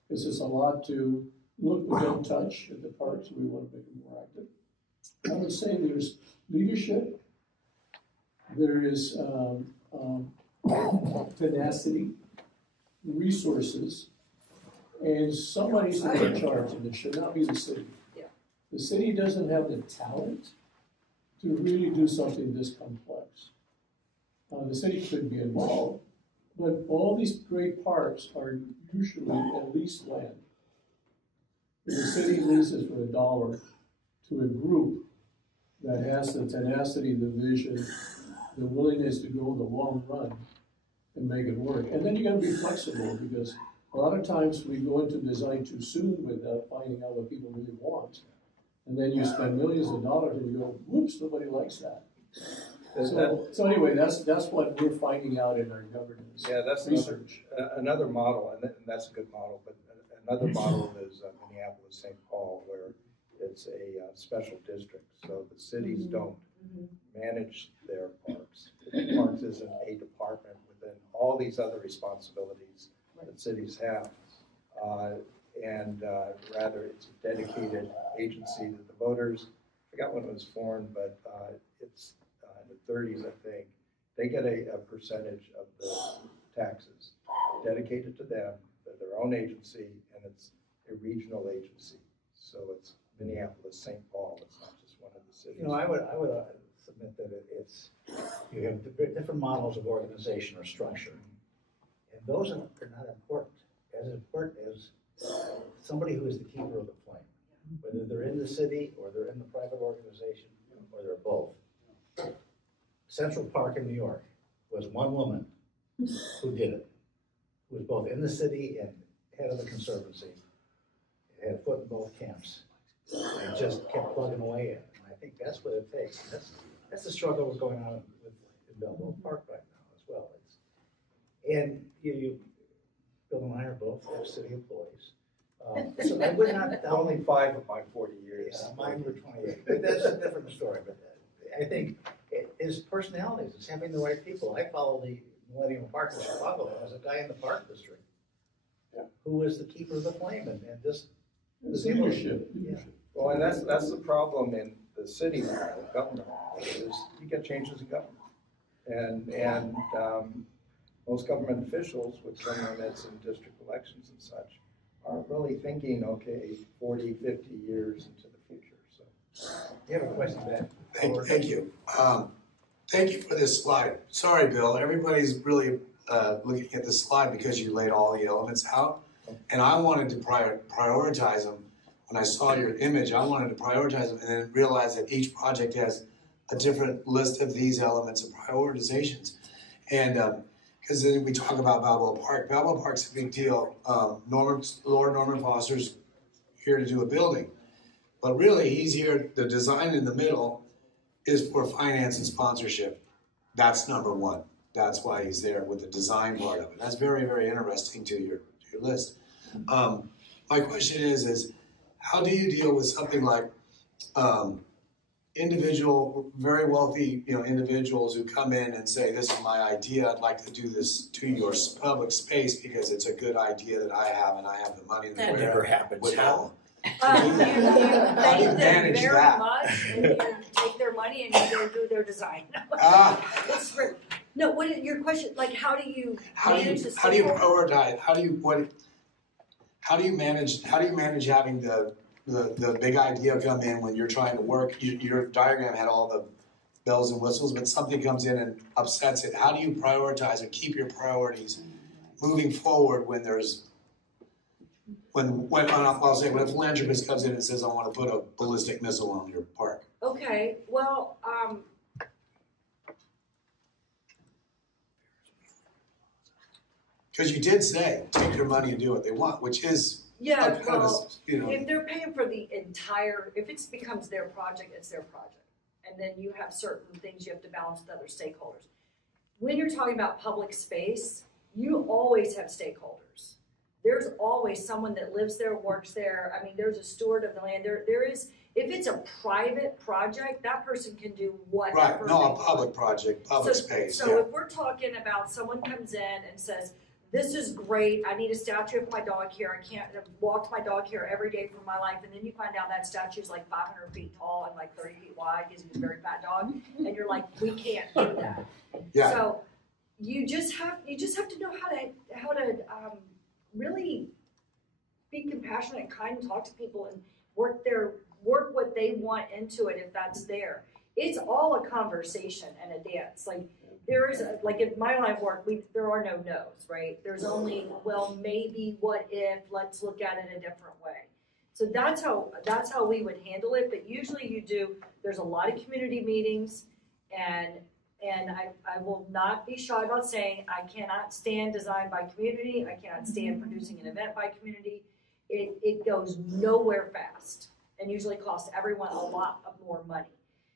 Because there's a lot to look but don't touch at the park, so we want to make it more active. I would say there's leadership, there is tenacity, resources, and somebody's in charge, and it should not be the city. Yeah. The city doesn't have the talent to really do something this complex. The city could be involved, but all these great parks are usually at leased land. If the city leases for $1 to a group that has the tenacity, the vision, the willingness to go in the long run and make it work. And then you gotta be flexible, because a lot of times we go into design too soon without finding out what people really want. And then you spend millions of dollars and you go, whoops, nobody likes that. So anyway, that's what we're finding out in our governance research. Another model, and that's a good model, but another model is Minneapolis, St. Paul, where it's a special district. So the cities don't manage their parks. Parks isn't a department within all these other responsibilities that cities have. Rather, it's a dedicated agency that the voters, I forgot when it was formed, but it's in the 30s, I think. They get a percentage of the taxes dedicated to them. They're their own agency, and it's a regional agency. So it's Minneapolis, St. Paul. It's not just one of the cities. You know, I would submit that it's, you have different models of organization or structure. And those are not important. As important as somebody who is the keeper of the flame, whether they're in the city or they're in the private organization or they're both. Central Park in New York was one woman who did it, who was both in the city and head of the conservancy, had a foot in both camps, and just kept plugging away at it. And I think that's what it takes. And that's the struggle that's going on in Balboa Park right now as well. And Bill and I are both city employees. So I would not. Only 5 of my 40 years. Yeah, mine were 28. But that's a different story. But I think it is personalities. It's having the right people. I follow the Millennium Park in Chicago. There was a guy in the park district who was the keeper of the flame, and just Leadership. Yeah. Well, and that's the problem in the city government is you get changes in government, and most government officials with term limits and district elections and such aren't really thinking, okay, 40, 50 years into the future. So you have a question, Ben? Thank you. Thank you for this slide. Sorry, Bill. Everybody's really looking at this slide because you laid all the elements out. And I wanted to prioritize them. When I saw your image, I wanted to prioritize them and then realize that each project has a different list of these elements of prioritizations. And because then we talk about Balboa Park. Balboa Park's a big deal. Lord Norman Foster's here to do a building. But really, he's here, the design in the middle is for finance and sponsorship. That's number one. That's why he's there with the design part of it. That's very, very interesting to your list. My question is how do you deal with something like individual, very wealthy, individuals who come in and say, "This is my idea. I'd like to do this to your public space because it's a good idea that I have, and I have the money." That never happens. How You thank them manage very that? much, and you take their money and you go do their design. It's great. No, what is your question? Like, how do you manage the how do you prioritize? How do you manage having the big idea come in when you're trying to work? Your diagram had all the bells and whistles, but something comes in and upsets it. How do you prioritize and keep your priorities moving forward when there's when a philanthropist comes in and says, "I want to put a ballistic missile on your park"? Okay, well, because you did say take their money and do what they want, which is if they're paying for the entire, if it becomes their project, it's their project, and then you have certain things you have to balance with other stakeholders. When you're talking about public space, you always have stakeholders. There's always someone that lives there, works there. I mean, there's a steward of the land. There is, if it's a private project, that person can do whatever. Right, no, a public project, public space. So if we're talking about someone comes in and says, "This is great, I need a statue of my dog here. I can't walk my dog here every day for my life," and then you find out that statue is like 500 feet tall and like 30 feet wide because he's a very fat dog, and you're like, "We can't do that." Yeah. So you just have to know how to really be compassionate and kind and talk to people and work what they want into it if that's there. It's all a conversation and a dance. Like there is like in my line of work, there are no no's, right? There's only, well, maybe, what if, let's look at it a different way. So that's how we would handle it. But usually there's a lot of community meetings, and I will not be shy about saying I cannot stand design by community. I cannot stand producing an event by community. It goes nowhere fast. and usually cost everyone a lot of more money.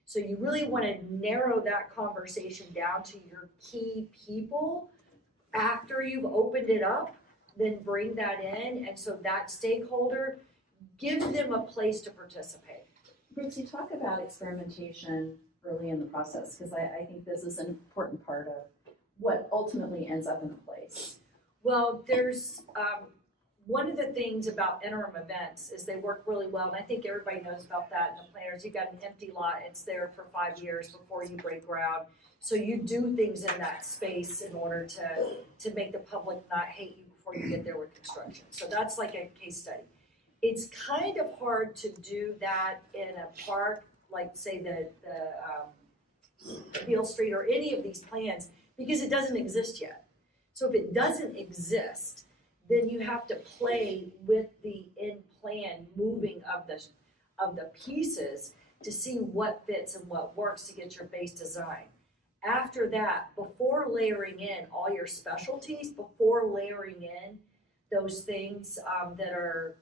So you really want to narrow that conversation down to your key people after you've opened it up, then bring that in, and so that stakeholder, give them a place to participate. Brooksie, talk about experimentation early in the process, because I think this is an important part of what ultimately ends up in a place. Well, there's one of the things about interim events is they work really well, and I think everybody knows about that in the planners. You've got an empty lot, it's there for 5 years before you break ground. So you do things in that space in order to make the public not hate you before you get there with construction. So that's like a case study. It's kind of hard to do that in a park, like say the Beale Street or any of these plans, because it doesn't exist yet. So if it doesn't exist, then you have to play with the in-plan moving of the pieces to see what fits and what works to get your base design. After that, before layering in all your specialties, before layering in those things that are,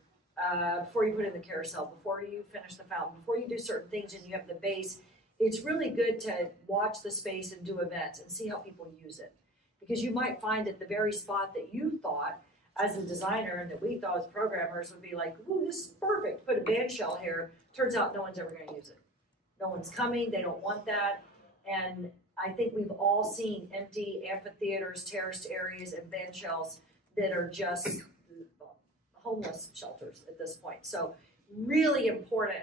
before you put in the carousel, before you finish the fountain, before you do certain things and you have the base, it's really good to watch the space and do events and see how people use it. Because you might find that the very spot that you thought as a designer and that we thought as programmers would be like, ooh, this is perfect, put a band shell here. Turns out no one's ever gonna use it. No one's coming, they don't want that. And I think we've all seen empty amphitheaters, terraced areas, and band shells that are just homeless shelters at this point. So really important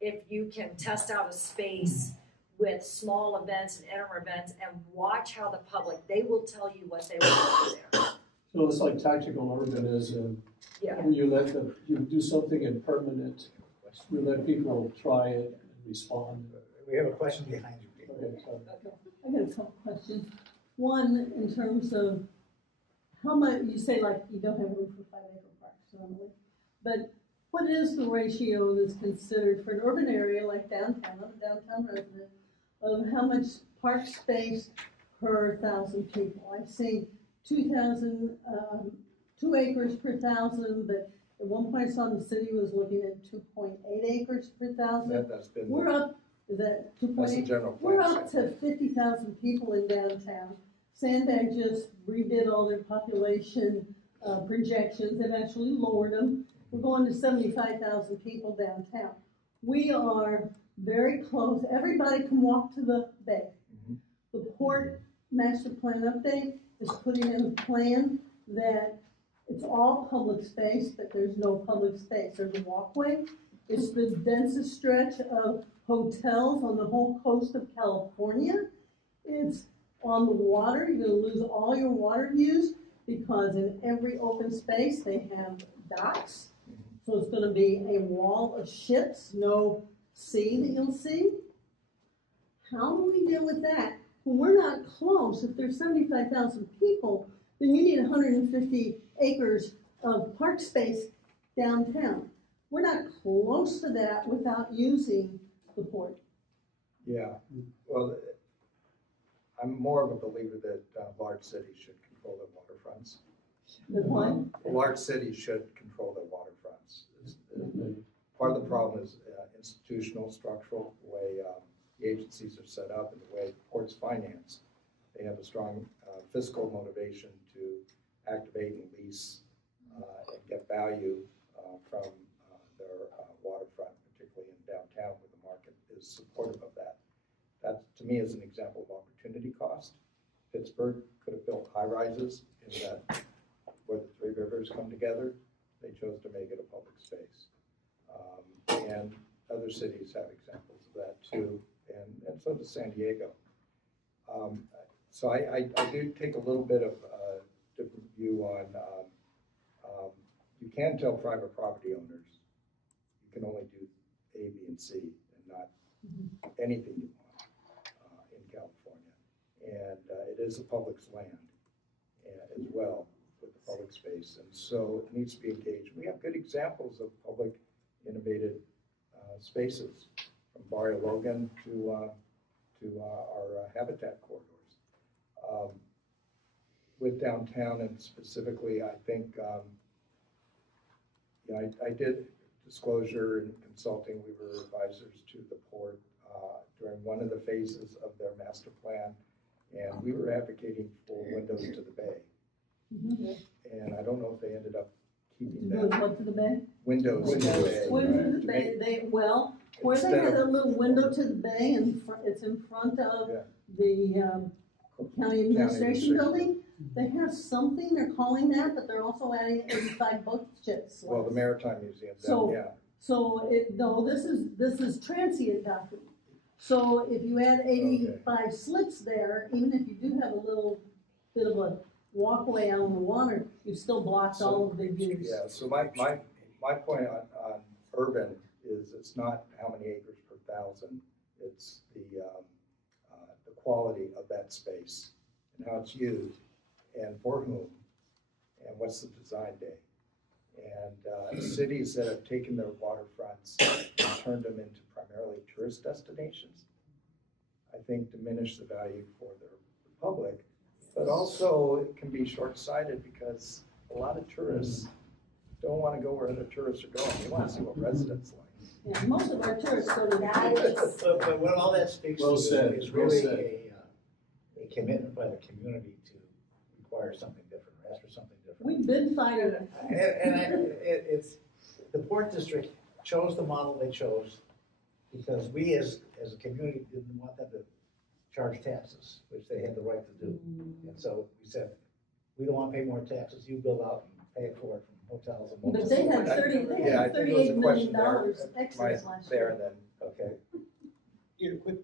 if you can test out a space with small events and interim events and watch how the public, they will tell you what they want to do there. So it's like tactical urbanism, Yeah. where you do something impermanent, you let people try it and respond. We have a question behind you. Okay, so I got a couple questions. One, in terms of how much, you say like you don't have room for 5-acre parks normally, but what is the ratio that's considered for an urban area like downtown, I'm a downtown resident, of how much park space per 1,000 people? I've seen 2 acres per 1,000, but at one point I saw the city was looking at 2.8 acres per 1,000. That's been, We're up, is that that's the 2.8? general plan. We're up to 50,000 people in downtown. Sandbag just redid all their population projections. They've actually lowered them. We're going to 75,000 people downtown. We are very close. Everybody can walk to the bay. The Port Master Plan update is putting in a plan that it's all public space, but there's no public space. There's a walkway. It's the densest stretch of hotels on the whole coast of California. It's on the water. You're going to lose all your water views because in every open space they have docks. So it's going to be a wall of ships, no sea that you'll see. How do we deal with that? When we're not close, if there's 75,000 people, then you need 150 acres of park space downtown. We're not close to that without using the port. Yeah, well, I'm more of a believer that large cities should control their waterfronts. The what? Large cities should control their waterfronts. Part of the problem is institutional, structural, the way the agencies are set up and the way ports finance. They have a strong fiscal motivation to activate and lease and get value from their waterfront, particularly in downtown where the market is supportive of that. That, to me, is an example of opportunity cost. Pittsburgh could have built high rises in that where the three rivers come together. They chose to make it a public space. And other cities have examples of that too, and so does San Diego. So I do take a little bit of a different view on, you can tell private property owners, you can only do A, B, and C, and not anything you want in California. And it is the public's land as well with the public space, and so it needs to be engaged. We have good examples of public innovative spaces, from Barrio Logan to our habitat corridors. With downtown and specifically, I think, I did, disclosure and consulting, we were advisors to the port during one of the phases of their master plan, and we were advocating for windows to the bay. And I don't know if they ended up keeping Doing that. what to the bay? Windows to the bay. Window to the bay, where they had a little window to the bay and it's in front of Yeah. the county administration building. They have something, they're calling that, but they're also adding 85 book chips. Well, the Maritime Museum, So- yeah. So this is transient doctrine. So if you add 85 slips there, even if you do have a little bit of a walkway out on the water, you've still blocked all of the views. Yeah, so my point on urban is it's not how many acres per thousand, it's the quality of that space and how it's used and for whom and what's the design day. And cities that have taken their waterfronts and turned them into primarily tourist destinations, I think diminish the value for their public, but also it can be short-sighted because a lot of tourists don't want to go where other tourists are going. They want to see what residents like. Yeah, most of our tourists go to That is, But what all that speaks Well to said, is well really said. a commitment by the community to require something different, or ask for something different. We've been fighting. It's, the Port District chose the model they chose because we as a community didn't want them to charge taxes, which they had the right to do. And so we said, we don't want to pay more taxes, you build out and pay it for it from hotels and But motels. they had Yeah, I think there was a $38 question million there, extras Mike, last there year. and then, okay. Yeah, quick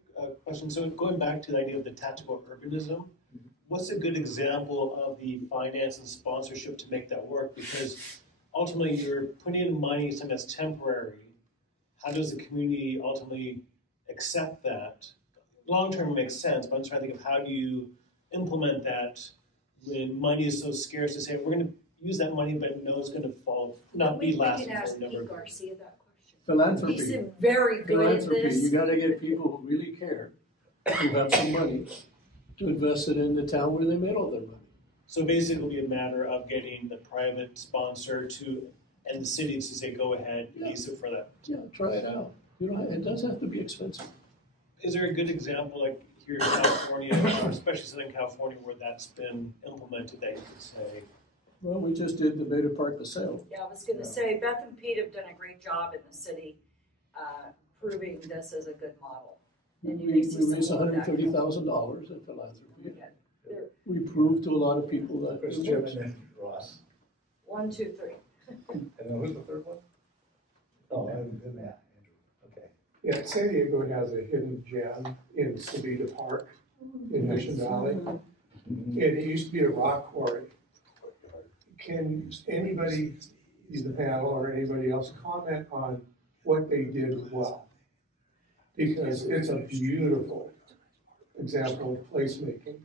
question. So going back to the idea of the tactical urbanism, what's a good example of the finance and sponsorship to make that work? Because ultimately you're putting in money, something that's temporary. How does the community ultimately accept that? Long-term makes sense, but I'm trying to think of how do you implement that when money is so scarce to say, we're going to use that money, but no, it's going to not be lasting We can ask for a number Pete of years. Garcia that question. Philanthropy. He's very good at Philanthropy, you this. gotta get people who really care, who have some money, to invest it in the town where they made all their money. So basically it'll be a matter of getting the private sponsor to, and the city to say, go ahead, lease it for that. Yeah, try it out. You know, it doesn't have to be expensive. Is there a good example, like here in California, or especially Southern California, where that's been implemented that you could say? Well, we just did the Beta Park to sale. Yeah, I was gonna say, Beth and Pete have done a great job in the city, proving this as a good model. And you We may see some raised more of that. $130,000 in philanthropy. Yeah, there- We proved to a lot of people that Chris it Jim works. and then Ross. 1, 2, 3. And then who's the third one? Oh, and then Matt, Andrew. Okay. Yeah, San Diego has a hidden gem in Sabita Park in Mission Valley. And it used to be a rock quarry. Can anybody, either the panel or anybody else, comment on what they did well? Because it's a beautiful example of placemaking,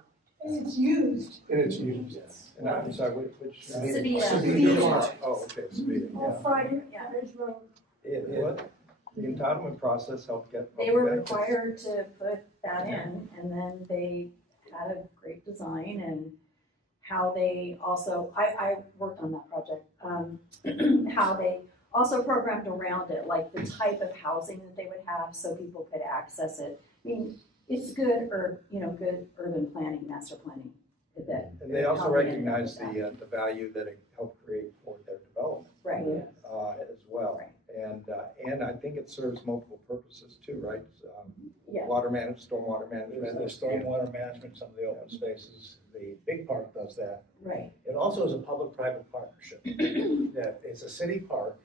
And it's used. and it's used. And I'm sorry, which? Sabita. Sabita Park. Oh, okay, Sabita, yeah. Friday, Yeah. Ridge Road. What? The entitlement process helped get. They were required to put that in, and then they had a great design and how they also, I worked on that project, how they also programmed around it, like the type of housing that they would have so people could access it. I mean, it's good, good urban planning, master planning. And they also recognize the value that it helped create for their development. Right. As well. Right. And I think it serves multiple purposes too, right? Yeah. Water management, stormwater management. There's the stormwater management, some of the open spaces. The big park does that. Right. It also is a public-private partnership. That it's a city park,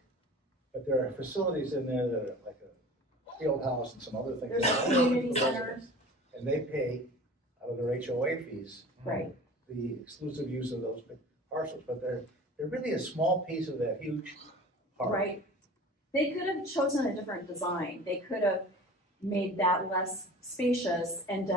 but there are facilities in there that are like a field house and some other things. There's that are community open to centers. residents. And they pay out of their HOA fees. Right. The exclusive use of those big parcels, but they're really a small piece of that huge park. Right. They could have chosen a different design. They could have made that less spacious and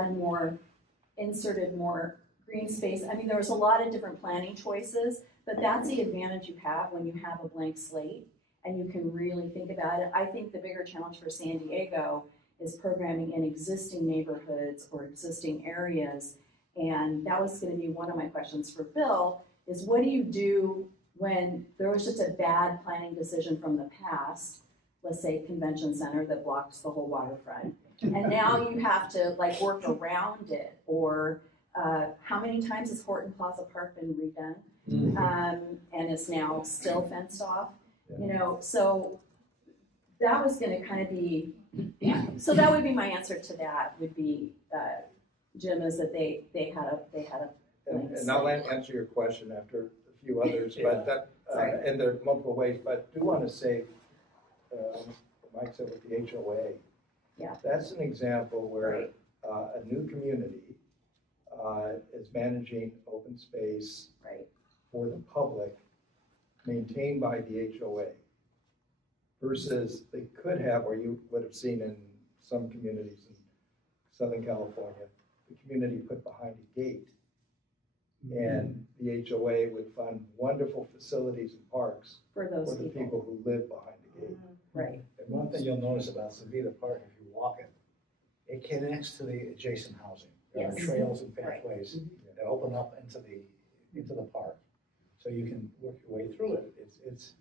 inserted more green space. I mean, there was a lot of different planning choices, but that's the advantage you have when you have a blank slate and you can really think about it. I think the bigger challenge for San Diego is programming in existing neighborhoods or existing areas. And that was going to be one of my questions for Bill, is what do you do when there was just a bad planning decision from the past let's say, convention center that blocks the whole waterfront. And now you have to like work around it, or how many times has Horton Plaza Park been redone? And is now still fenced off, you know, so that was gonna kind of be, so that would be my answer to that, would be, Jim, is that they had a. And I'll answer your question after a few others, but that, and there are multiple ways, but I do want to say, Mike said with the HOA. Yeah. That's an example where a new community is managing open space for the public, maintained by the HOA, versus they could have, or you would have seen in some communities in Southern California, the community put behind a gate. And the HOA would fund wonderful facilities and parks for those the people who live behind the gate. Right. And one thing you'll notice about Savita Park, if you walk it connects to the adjacent housing. There are Yes. trails and pathways that open up into the park, so you can work your way through it. It's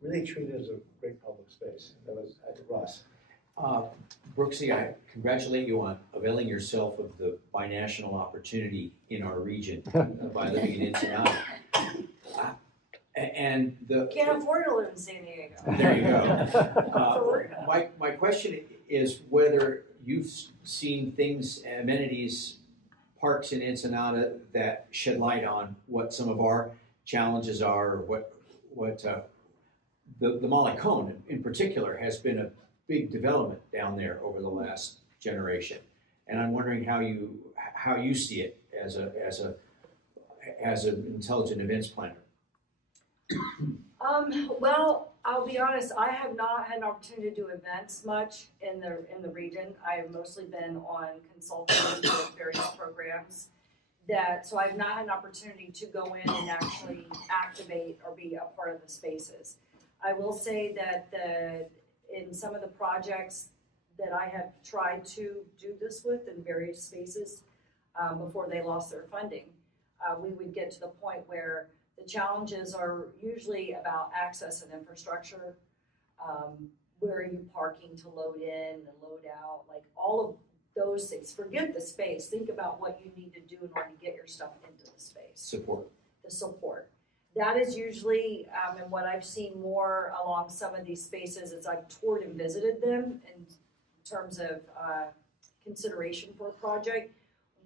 really treated as a great public space. That was Russ. Brooksie, I congratulate you on availing yourself of the binational opportunity in our region by living in Ensenada. And the Can't afford to live in San Diego. there you go. My question is whether you've seen things, amenities, parks in Ensenada that shed light on what some of our challenges are, or what the Malecón in particular has been a big development down there over the last generation, and I'm wondering how you see it as an intelligent events planner. Well, I'll be honest, I have not had an opportunity to do events much in the region. I have mostly been on consulting with various programs so I've not had an opportunity to go in and actually activate or be a part of the spaces. I will say that in some of the projects that I have tried to do this with in various spaces before they lost their funding, we would get to the point where the challenges are usually about access and infrastructure. Where are you parking to load in and load out? Like all of those things. Forget the space. Think about what you need to do in order to get your stuff into the space. Support. The support. That is usually, and what I've seen more along some of these spaces as I've toured and visited them in terms of consideration for a project,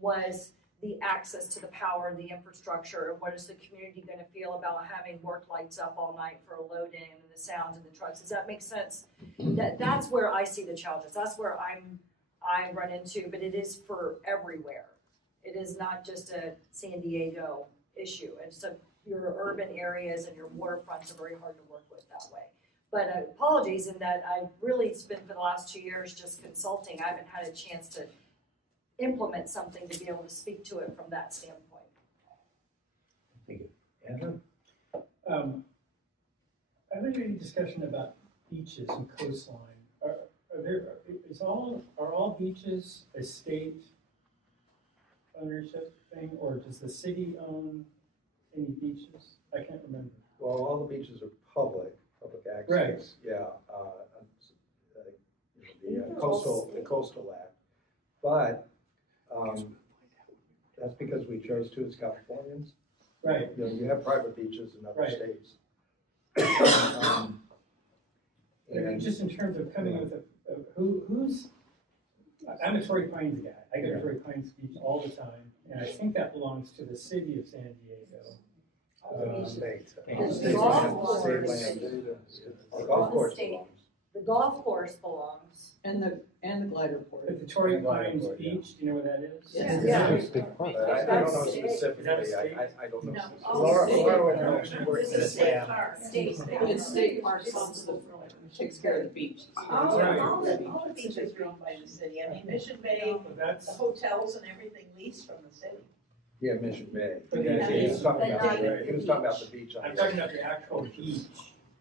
was the access to the power and the infrastructure, and what is the community going to feel about having work lights up all night for a load-in and the sounds of the trucks. Does that make sense? That's where I see the challenges. That's where I run into, but it is for everywhere. It is not just a San Diego issue. It's your urban areas and your waterfronts are very hard to work with that way. But apologies in that I've really spent for the last 2 years just consulting. I haven't had a chance to implement something to be able to speak to it from that standpoint. Thank you. Andrew? I've been reading discussion about beaches and coastline. Are all beaches a state ownership thing, or does the city own any beaches? I can't remember. Well, all the beaches are public access. Right. Yeah. The coastal act, but that's because we chose to as Californians. Right. You know, you have private beaches in other states. And just in terms of coming with who's, I'm a Torrey Pines guy. I go to Torrey Pines Beach all the time, and I think that belongs to the city of San Diego. The golf course belongs. And the glider port. But the Torrey Pines Beach, do you know where that is? Yeah. I don't know specifically. I don't know. Laura, it's state park, takes care of the beach. All the beaches are owned by the city. I mean, Mission Bay, the hotels and everything leased from the city. Yeah, Mission Bay. Yeah, he was talking about the beach. I'm talking about the actual beach.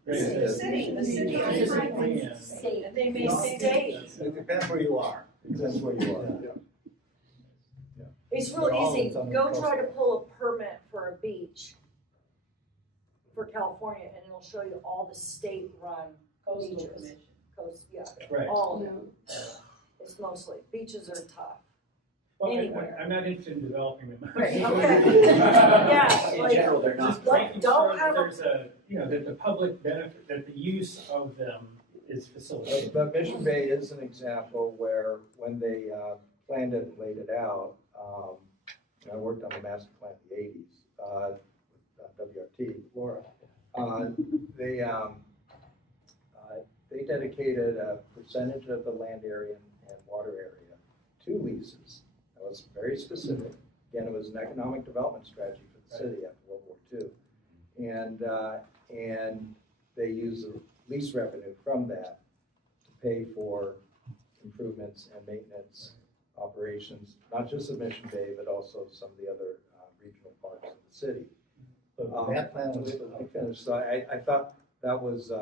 The city owns the state, and they may stay. It depends where you are. Depends where you are. Yeah. It's real easy. Go try to pull a permit for a beach for California, and it'll show you all the state-run beaches. coast, yeah, Right. all of them. It's mostly, beaches are tough. Well, Anywhere. I'm not interested in developing them. Right, okay. Yeah, In like, general, they're not. Making don't sure that have a- there's a, that the public benefit, that the use of them is facilitated. But Mission Bay is an example where when they planned it and laid it out, I worked on the master plan in the 80s with WRT, Laura. They dedicated a percentage of the land area and water area to leases. That was very specific. Again, it was an economic development strategy for the city after World War II. And they used the lease revenue from that to pay for improvements and maintenance operations, not just of Mission Bay, but also some of the other regional parks in the city. But that plan was. I finished. So I thought that was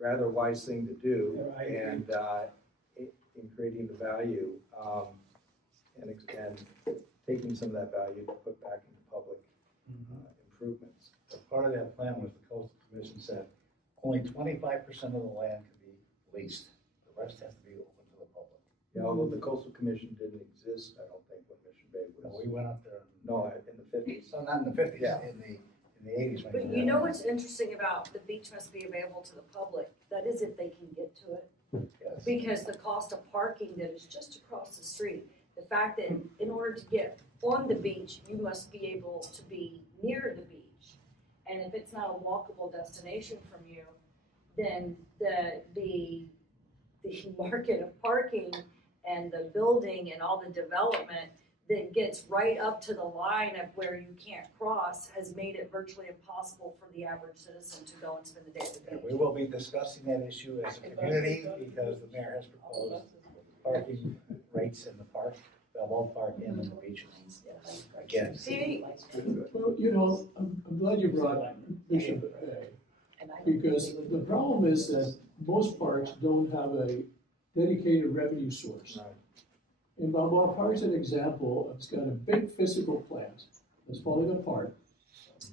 rather wise thing to do, and in creating the value and taking some of that value to put back into public improvements. But part of that plan was the coastal commission said only 25% of the land can be leased. The rest has to be open to the public. Yeah, although the coastal commission didn't exist, I don't think, when Mission Bay was. No, we went up there. No, in the 50s. So not in the 50s, Yeah. in the 80s. when But you know what's interesting about the beach must be available to the public? That is if they can get to it. Yes. Because the cost of parking that is just across the street, the fact that in order to get on the beach, you must be able to be near the beach. And if it's not a walkable destination from you, then the market of parking and the building and all the development that gets right up to the line of where you can't cross has made it virtually impossible for the average citizen to go and spend the day at the beach. And we will be discussing that issue as a community because the mayor has proposed parking rates in the park, Balboa Park and in the beaches. Again. See, Well, I'm glad you brought Bishop Bay, because the problem is that most parks don't have a dedicated revenue source. And Balboa Park's an example, it's got a big physical plant that's falling apart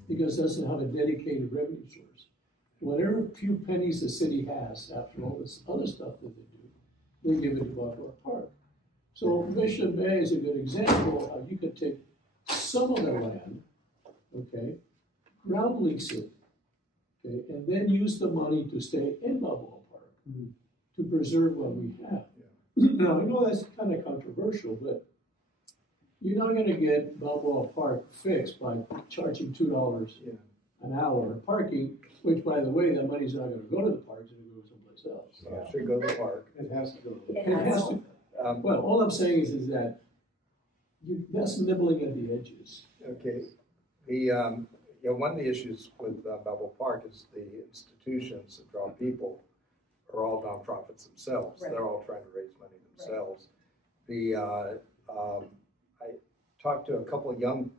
because it doesn't have a dedicated revenue source. Whatever few pennies the city has after all this other stuff that they do, they give it to Balboa Park. So Mission Bay is a good example of how you could take some of the land, okay, ground lease it, okay, and then use the money to stay in Balboa Park to preserve what we have. Now, I know that's kind of controversial, but you're not going to get Balboa Park fixed by charging $2 an hour of parking, which, by the way, that money's not going to go to the park, it's going to go someplace else. It should go to the park. It has to go. it has to. Well, all I'm saying is that that's nibbling at the edges. Okay. One of the issues with Balboa Park is the institutions that draw people are all nonprofits themselves. Right. They're all trying to raise money themselves. I talked to a couple of young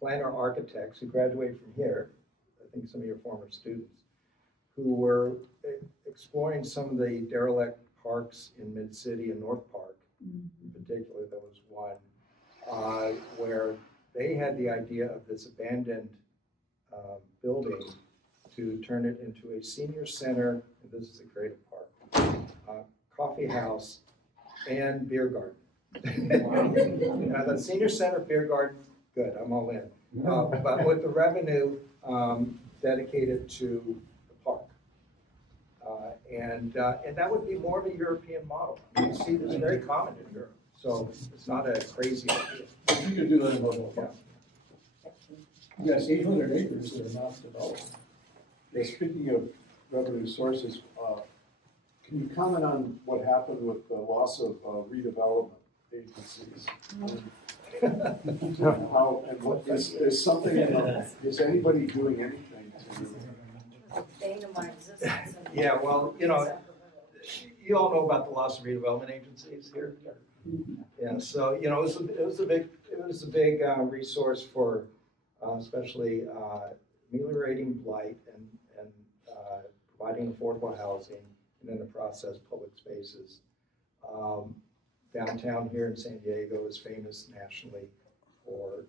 planner architects who graduated from here, I think some of your former students, who were exploring some of the derelict parks in Mid-City and North Park. In particular, there was one where they had the idea of this abandoned building to turn it into a senior center, and this is a creative park, coffee house, and beer garden. Now, the senior center, beer garden, good, I'm all in. But with the revenue dedicated to the park. And that would be more of a European model. I mean, you see this very common in Europe, so it's not a crazy idea. You could do that in Balboa Park. You got 800 acres that are not developed. Yeah, speaking of revenue sources, can you comment on what happened with the loss of redevelopment agencies? And how, and what is something, is anybody doing anything to? Bane of my existence. Yeah, well, you all know about the loss of redevelopment agencies here. Yeah, so it was a big resource for especially ameliorating blight and providing affordable housing, and in the process, public spaces. Downtown here in San Diego is famous nationally for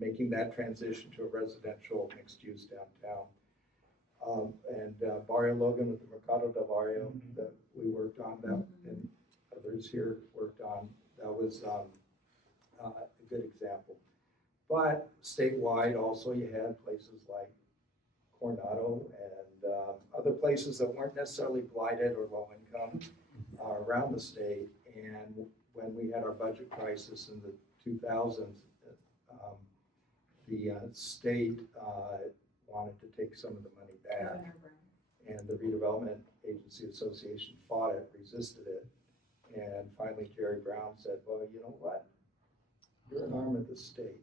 making that transition to a residential mixed-use downtown. And Barrio Logan with the Mercado del Barrio that we worked on, that, and others here worked on. That was a good example. But statewide also you had places like Coronado and other places that weren't necessarily blighted or low income around the state. And when we had our budget crisis in the 2000s, the state wanted to take some of the money back. And the Redevelopment Agency Association fought it, resisted it. And finally Jerry Brown said, well, you know what? You're an arm of the state.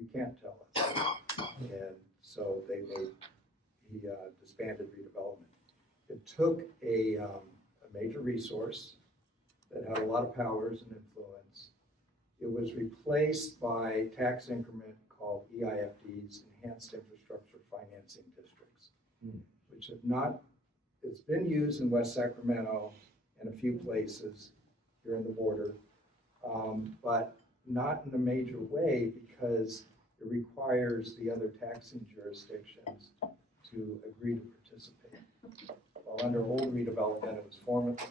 You can't tell us. And so he disbanded redevelopment. It took a major resource that had a lot of powers and influence. It was replaced by tax increment called EIFDs, Enhanced Infrastructure Financing Districts, which have not, it's been used in West Sacramento and a few places here in the border, but not in a major way because it requires the other taxing jurisdictions to agree to participate. While under old redevelopment, it was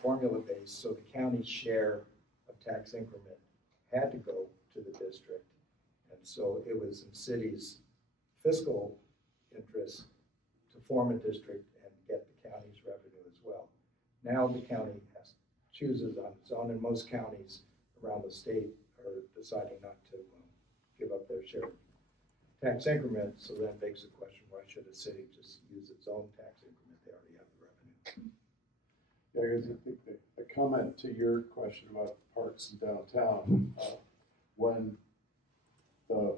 formula-based, so the county's share of tax increment had to go to the district. And so it was in cities' fiscal interest to form a district and get the county's revenue as well. Now the county chooses on its own, and most counties around the state are deciding not to give up their share of tax increment. So that begs the question, why should a city just use its own tax increment? They already have the revenue. Yeah, because I think the comment to your question about parks in downtown, when a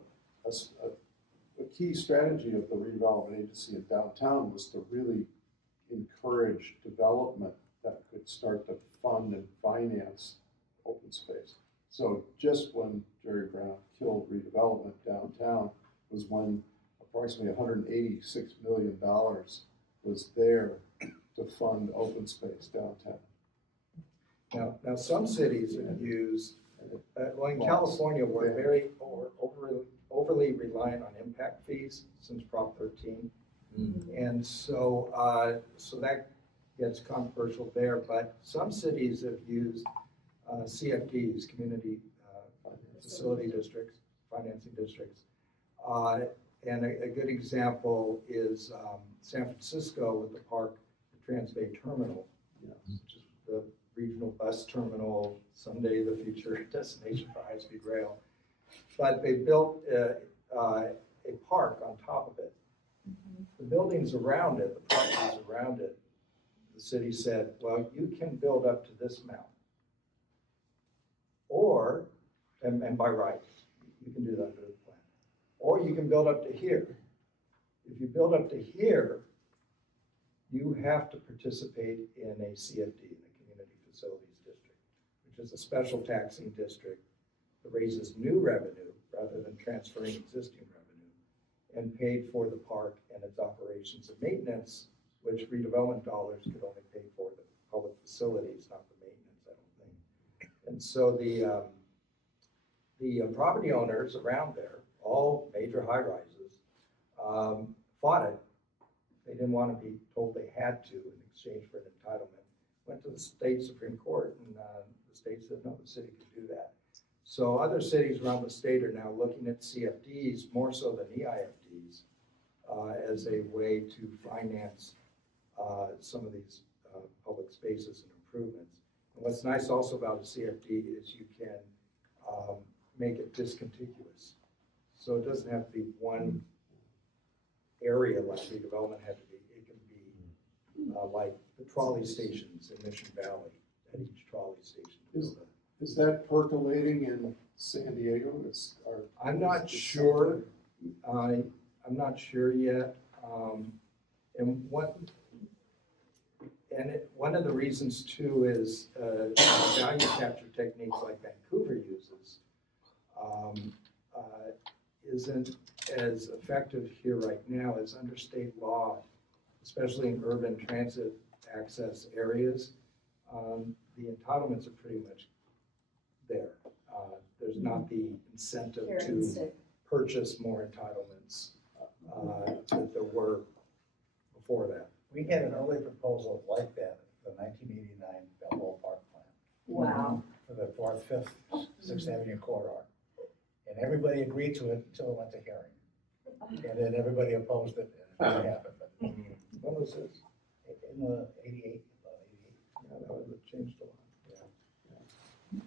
key strategy of the redevelopment agency in downtown was to really encourage development that could start to fund and finance open space. So just when Jerry Brown killed redevelopment downtown was when approximately $186 million was there to fund open space downtown. Now some cities have used, well, in California, we're very overly reliant on impact fees since Prop 13. And so, so that gets controversial there, but some cities have used CFDs, community facility districts, financing districts. And a good example is San Francisco with the park, the Transbay Terminal, which is the regional bus terminal, someday the future destination for high-speed rail. But they built a park on top of it. The buildings around it, the properties around it, the city said, well, you can build up to this amount. Or, and by right, you can do that under the plan. Or you can build up to here. If you build up to here, you have to participate in a CFD, in a Community Facilities District, which is a special taxing district that raises new revenue rather than transferring existing revenue and paid for the park and its operations and maintenance, which redevelopment dollars could only pay for the public facilities, not the maintenance, I don't think. And so the property owners around there, all major high-rises, fought it. They didn't want to be told they had to in exchange for an entitlement. Went to the state Supreme Court, and the state said, no, the city can do that. So other cities around the state are now looking at CFDs more so than EIFDs as a way to finance some of these public spaces and improvements. And what's nice also about a CFD is you can make it discontiguous. So it doesn't have to be one area like redevelopment had to be. It can be like the trolley stations in Mission Valley, at each trolley station. Is that percolating in San Diego? I'm not sure. I'm not sure yet. And one of the reasons too is value capture techniques like Vancouver uses isn't as effective here right now as under state law, especially in urban transit access areas. The entitlements are pretty much there. There's not the incentive to purchase more entitlements that there were before that. We had an early proposal like that, the 1989 Balboa Park plan. Wow. For the 4th, 5th, 6th Avenue corridor. And everybody agreed to it until it went to hearing. And then everybody opposed it, and it never happened. But when was this? In the 88, about 88. Yeah, that would have changed a lot.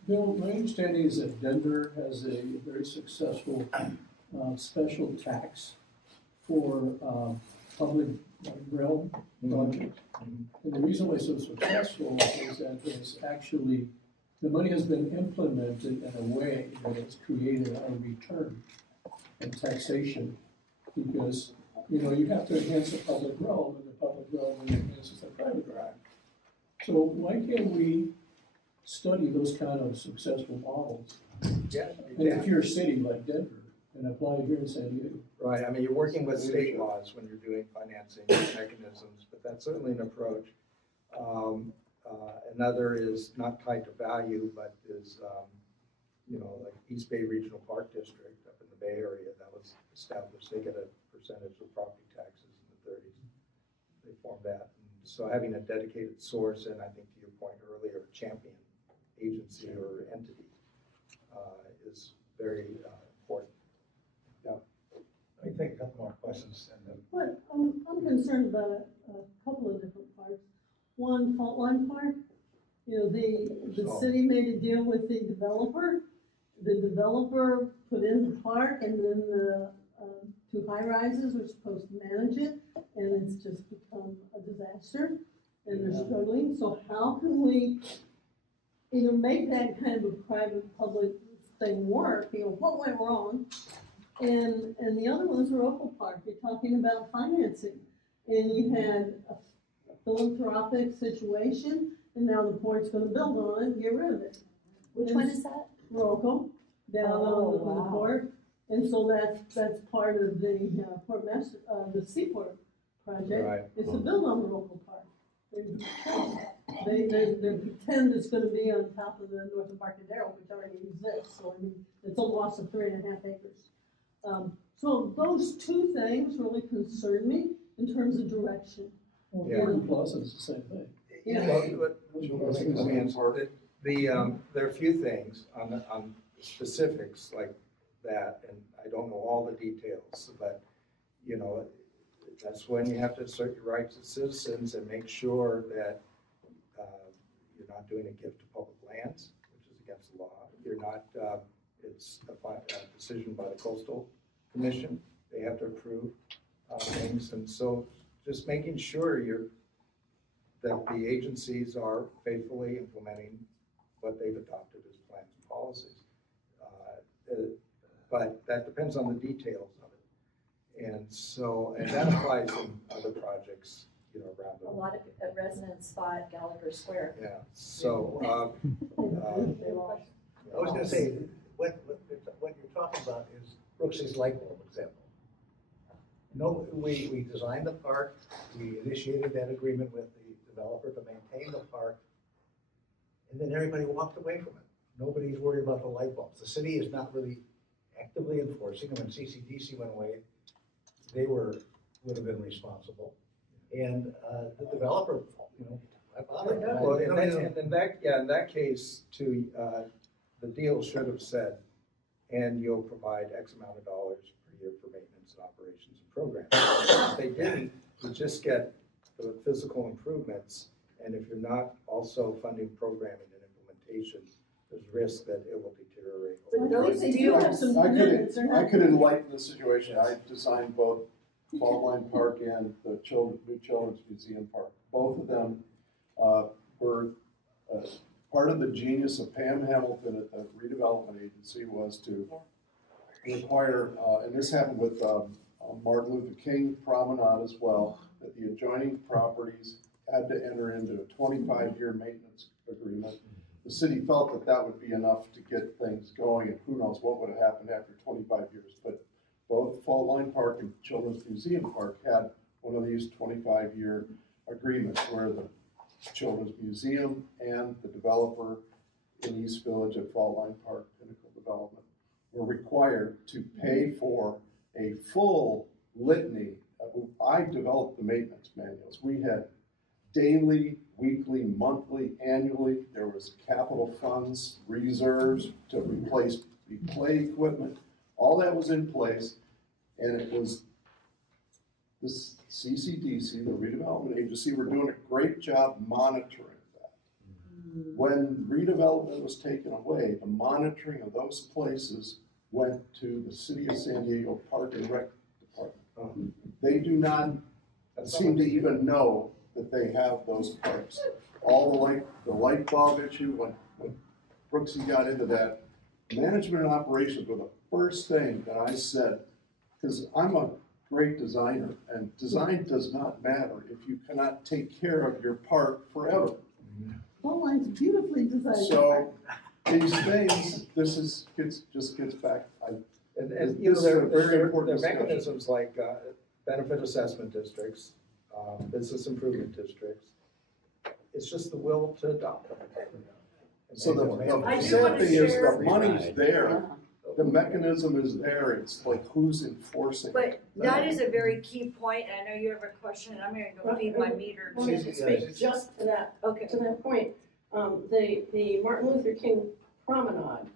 Bill, my understanding is that Denver has a very successful special tax for public realm projects. And the reason why it's so successful is that it's actually, the money has been implemented in a way that it's created a return in taxation. Because, you know, you have to enhance the public realm, and the public realm enhances the private realm. So why can't we study those kind of successful models? Yeah, And if you're a city like Denver, and apply it here in San Diego. right. I mean, you're working with state laws when you're doing financing mechanisms, but that's certainly an approach. Another is not tied to value, but is, you know, like East Bay Regional Park District up in the Bay Area that was established. They get a percentage of property taxes in the 30s. They formed that. And so having a dedicated source, and I think to your point earlier, a champion agency or entity is very important. Let me take a couple more questions. And then But I'm concerned about a couple of different parts. One, Fault Line Park, you know, the city made a deal with the developer. The developer put in the park, and then the two high rises are supposed to manage it, and it's just become a disaster, and they're struggling. So how can we either make that kind of a private-public thing work? You know, what went wrong? And the other one's Rocco Park. You're talking about financing, and you had a philanthropic situation, and now the port's going to build on it and get rid of it. Which one is that? Rocco, down on the port. And so that's part of the port master, the Seaport project. Right. Is to build on the Rocco Park. They pretend it's going to be on top of the North Embarcadero, which already exists. So I mean, it's a loss of 3.5 acres. So those two things really concern me in terms of direction. Well, Yeah. Gordon Plaza is the same thing. Yeah. There are a few things on specifics like that, and I don't know all the details, but you know, that's when you have to assert your rights as citizens and make sure that you're not doing a gift to public lands, which is against the law. You're not. It's a decision by the Coastal Commission. They have to approve things, and so just making sure that the agencies are faithfully implementing what they've adopted as plans and policies. But that depends on the details of it. And so, and that applies in other projects, you know, around A lot of residents thought Gallagher Square. Yeah, so. I was going to say, what you're talking about is Brooksie's light bulb example. No, we designed the park, we initiated that agreement with the developer to maintain the park, and then everybody walked away from it. Nobody's worried about the light bulbs. The city is not really actively enforcing them. When CCDC went away, they would have been responsible. And the developer, you know, I bought it. Well, in that case, too, the deal should have said, and you'll provide X amount of dollars per year for maintenance and operations and programs. If they didn't, you just get the physical improvements, and if you're not also funding programming and implementation, there's risk that it will deteriorate. But those deals, I could enlighten the situation. I designed both Fault Line Park and the new Children's Museum Park. Both of them were part of the genius of Pam Hamilton at the redevelopment agency was to require, and this happened with Martin Luther King Promenade as well, that the adjoining properties had to enter into a 25-year maintenance agreement. The city felt that that would be enough to get things going, and who knows what would have happened after 25 years. But both Fault Line Park and Children's Museum Park had one of these 25-year agreements where the Children's Museum and the developer in East Village at Fault Line Park, Pinnacle Development, were required to pay for a full litany I developed the maintenance manuals. We had daily, weekly, monthly, annually. There was capital funds, reserves to replace the play equipment. All that was in place, and it was this CCDC, the redevelopment agency, were doing a great job monitoring that. When redevelopment was taken away, the monitoring of those places went to the City of San Diego Park and Rec Department. They do not seem to even know that they have those parks. All the light bulb issue, when Brooksie got into that, management and operations were the first thing that I said, because I'm a great designer, and design does not matter if you cannot take care of your park forever. Bowline's beautifully designed. So these things, just gets back. And you know, there are mechanisms like benefit assessment districts, business improvement districts. It's just the will to adopt them. So the sad thing is the money's there, the mechanism is there, it's like who's enforcing it? But that is a very key point, and I know you have a question, and I'm gonna go feed my meter. Let me speak just to that, to that point. The Martin Luther King Promenade,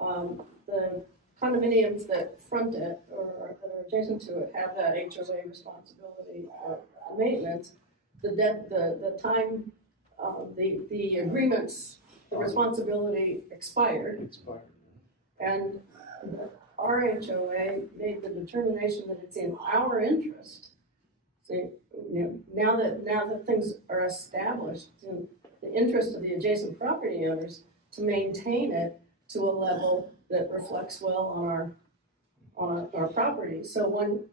the condominiums that front it or that are adjacent to it have that HOA responsibility for maintenance. The time, the agreements, the responsibility expired. And our HOA made the determination that it's in our interest. See, now that things are established, it's in the interest of the adjacent property owners to maintain it to a level that reflects well on our property. So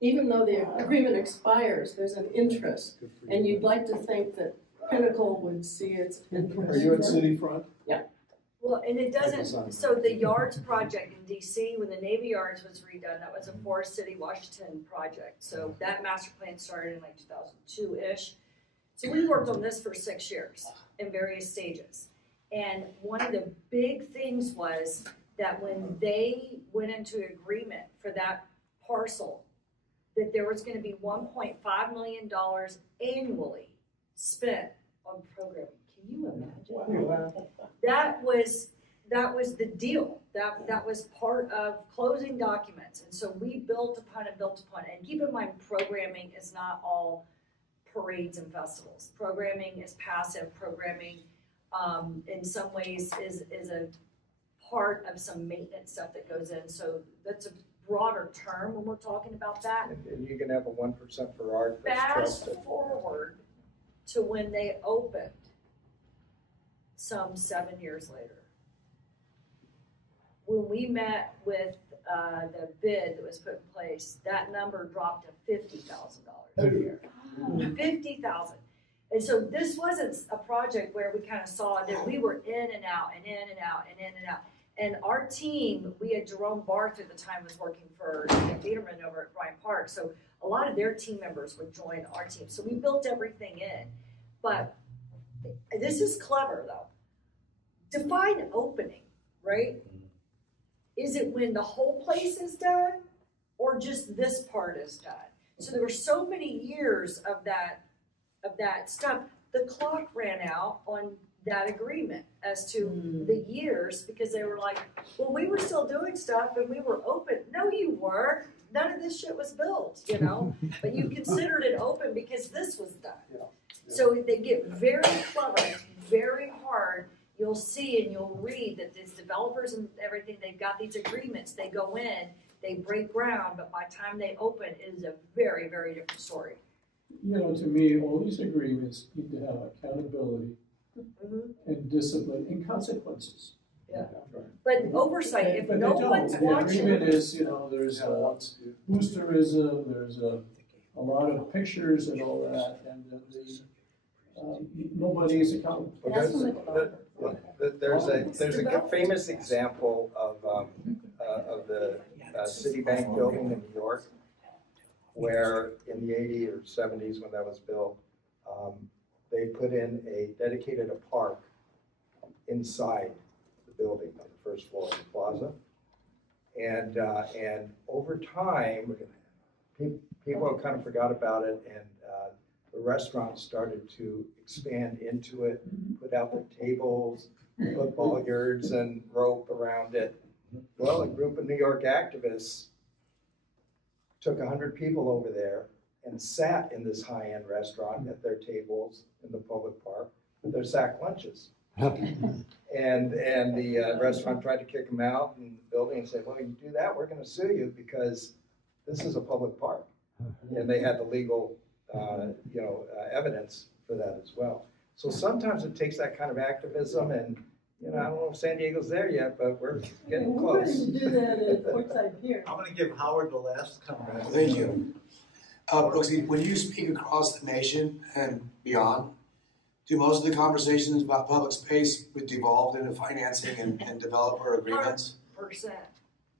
even though the agreement expires, there's an interest, and you'd like to think that Pinnacle would see its interest. Are you in city front? Yeah. Well, and it doesn't, so the Yards project in DC, when the Navy Yards was redone, that was a Forest City, Washington project. So that master plan started in like 2002-ish. So we worked on this for 6 years in various stages. And one of the big things was that when they went into agreement for that parcel, that there was gonna be $1.5 million annually spent on programming. Can you imagine? Wow. That was the deal. That was part of closing documents. And so we built upon it, And keep in mind, programming is not all parades and festivals. Programming is passive. Programming, in some ways, is a part of some maintenance stuff that goes in. So that's a broader term when we're talking about that. And you can have a 1% for art. Fast forward to when they opened, some 7 years later. When we met with the bid that was put in place, that number dropped to $50,000 a year. $50,000. And so this wasn't a project where we kind of saw that we were in and out and in and out and in and out. And our team, we had Jerome Barth at the time was working for Peterman over at Bryant Park. So a lot of their team members would join our team. So we built everything in. But this is clever though. Define opening, right? Is it when the whole place is done or just this part is done? So there were so many years of that stuff. The clock ran out on that agreement as to the years because they were like, well, we were still doing stuff and we were open. No, you were. None of this shit was built, you know, but you considered it open because this was done. Yeah. So they get very clever, very hard. You'll see and you'll read that these developers and everything, they've got these agreements. They go in, they break ground, but by the time they open, it is a very, very different story. You know, to me, all these agreements need to have accountability and discipline and consequences. Yeah. But oversight, if no one's watching. The agreement is, you know, there's boosterism, there's a lot of pictures and all that, and nobody is accountable. There's a famous example of the Citibank building in New York, where in the 80s or 70s when that was built, they put in a dedicated park inside the building on the first floor of the plaza. And over time, people kind of forgot about it, and the restaurants started to expand into it, put out their tables, put bollards and rope around it. Well, a group of New York activists took 100 people over there and sat in this high-end restaurant at their tables in the public park with their sack lunches. and the restaurant tried to kick them out, and the building said, well, you do that, we're going to sue you because this is a public park. And they had the legal evidence for that as well. So sometimes it takes that kind of activism, and I don't know if San Diego's there yet, but we're getting We're ready close. to do that at Portside Pier. I'm gonna give Howard the last comment. Thank you. Brooksie, when you speak across the nation and beyond, do most of the conversations about public space devolved into financing and developer agreements? 100%.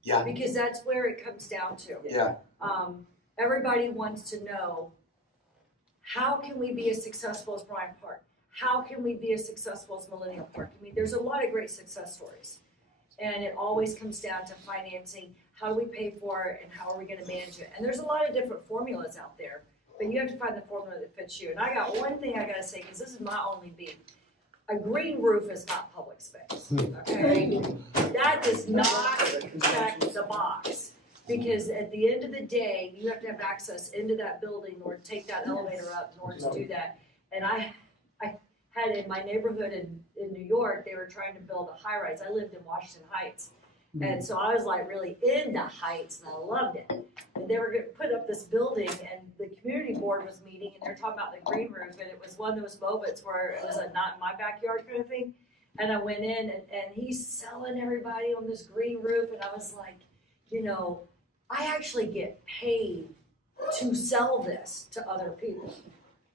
Yeah. Because that's where it comes down to. Yeah. Everybody wants to know, how can we be as successful as Bryant Park? How can we be as successful as Millennium Park? I mean, there's a lot of great success stories. And it always comes down to financing. How do we pay for it, and how are we going to manage it? And there's a lot of different formulas out there, but you have to find the formula that fits you. And I got one thing I got to say, because this is my only beef. A green roof is not public space, okay? That does not check the box. Because at the end of the day, you have to have access into that building or take that elevator up in order to do that. And I had in my neighborhood in New York, they were trying to build a high rise. I lived in Washington Heights. And so I was like really into Heights, and I loved it. And they were going to put up this building, and the community board was meeting, and they're talking about the green roof, and it was one of those moments where it was a not in my backyard kind of thing. And I went in, and he's selling everybody on this green roof, and I was like, I actually get paid to sell this to other people,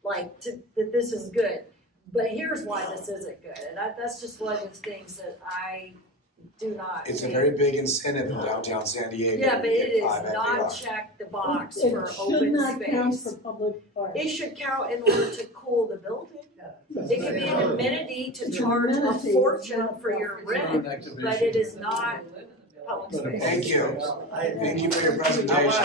that this is good. But here's why this isn't good, and that's just one of the things that I do not. It's a very big incentive in downtown San Diego. Yeah, but it is not check the box for open should not count space. for public parks. It should count in order to cool the building. It can be an amenity to charge a fortune for your rent, but it is not public space. Thank you. Thank you for your presentation.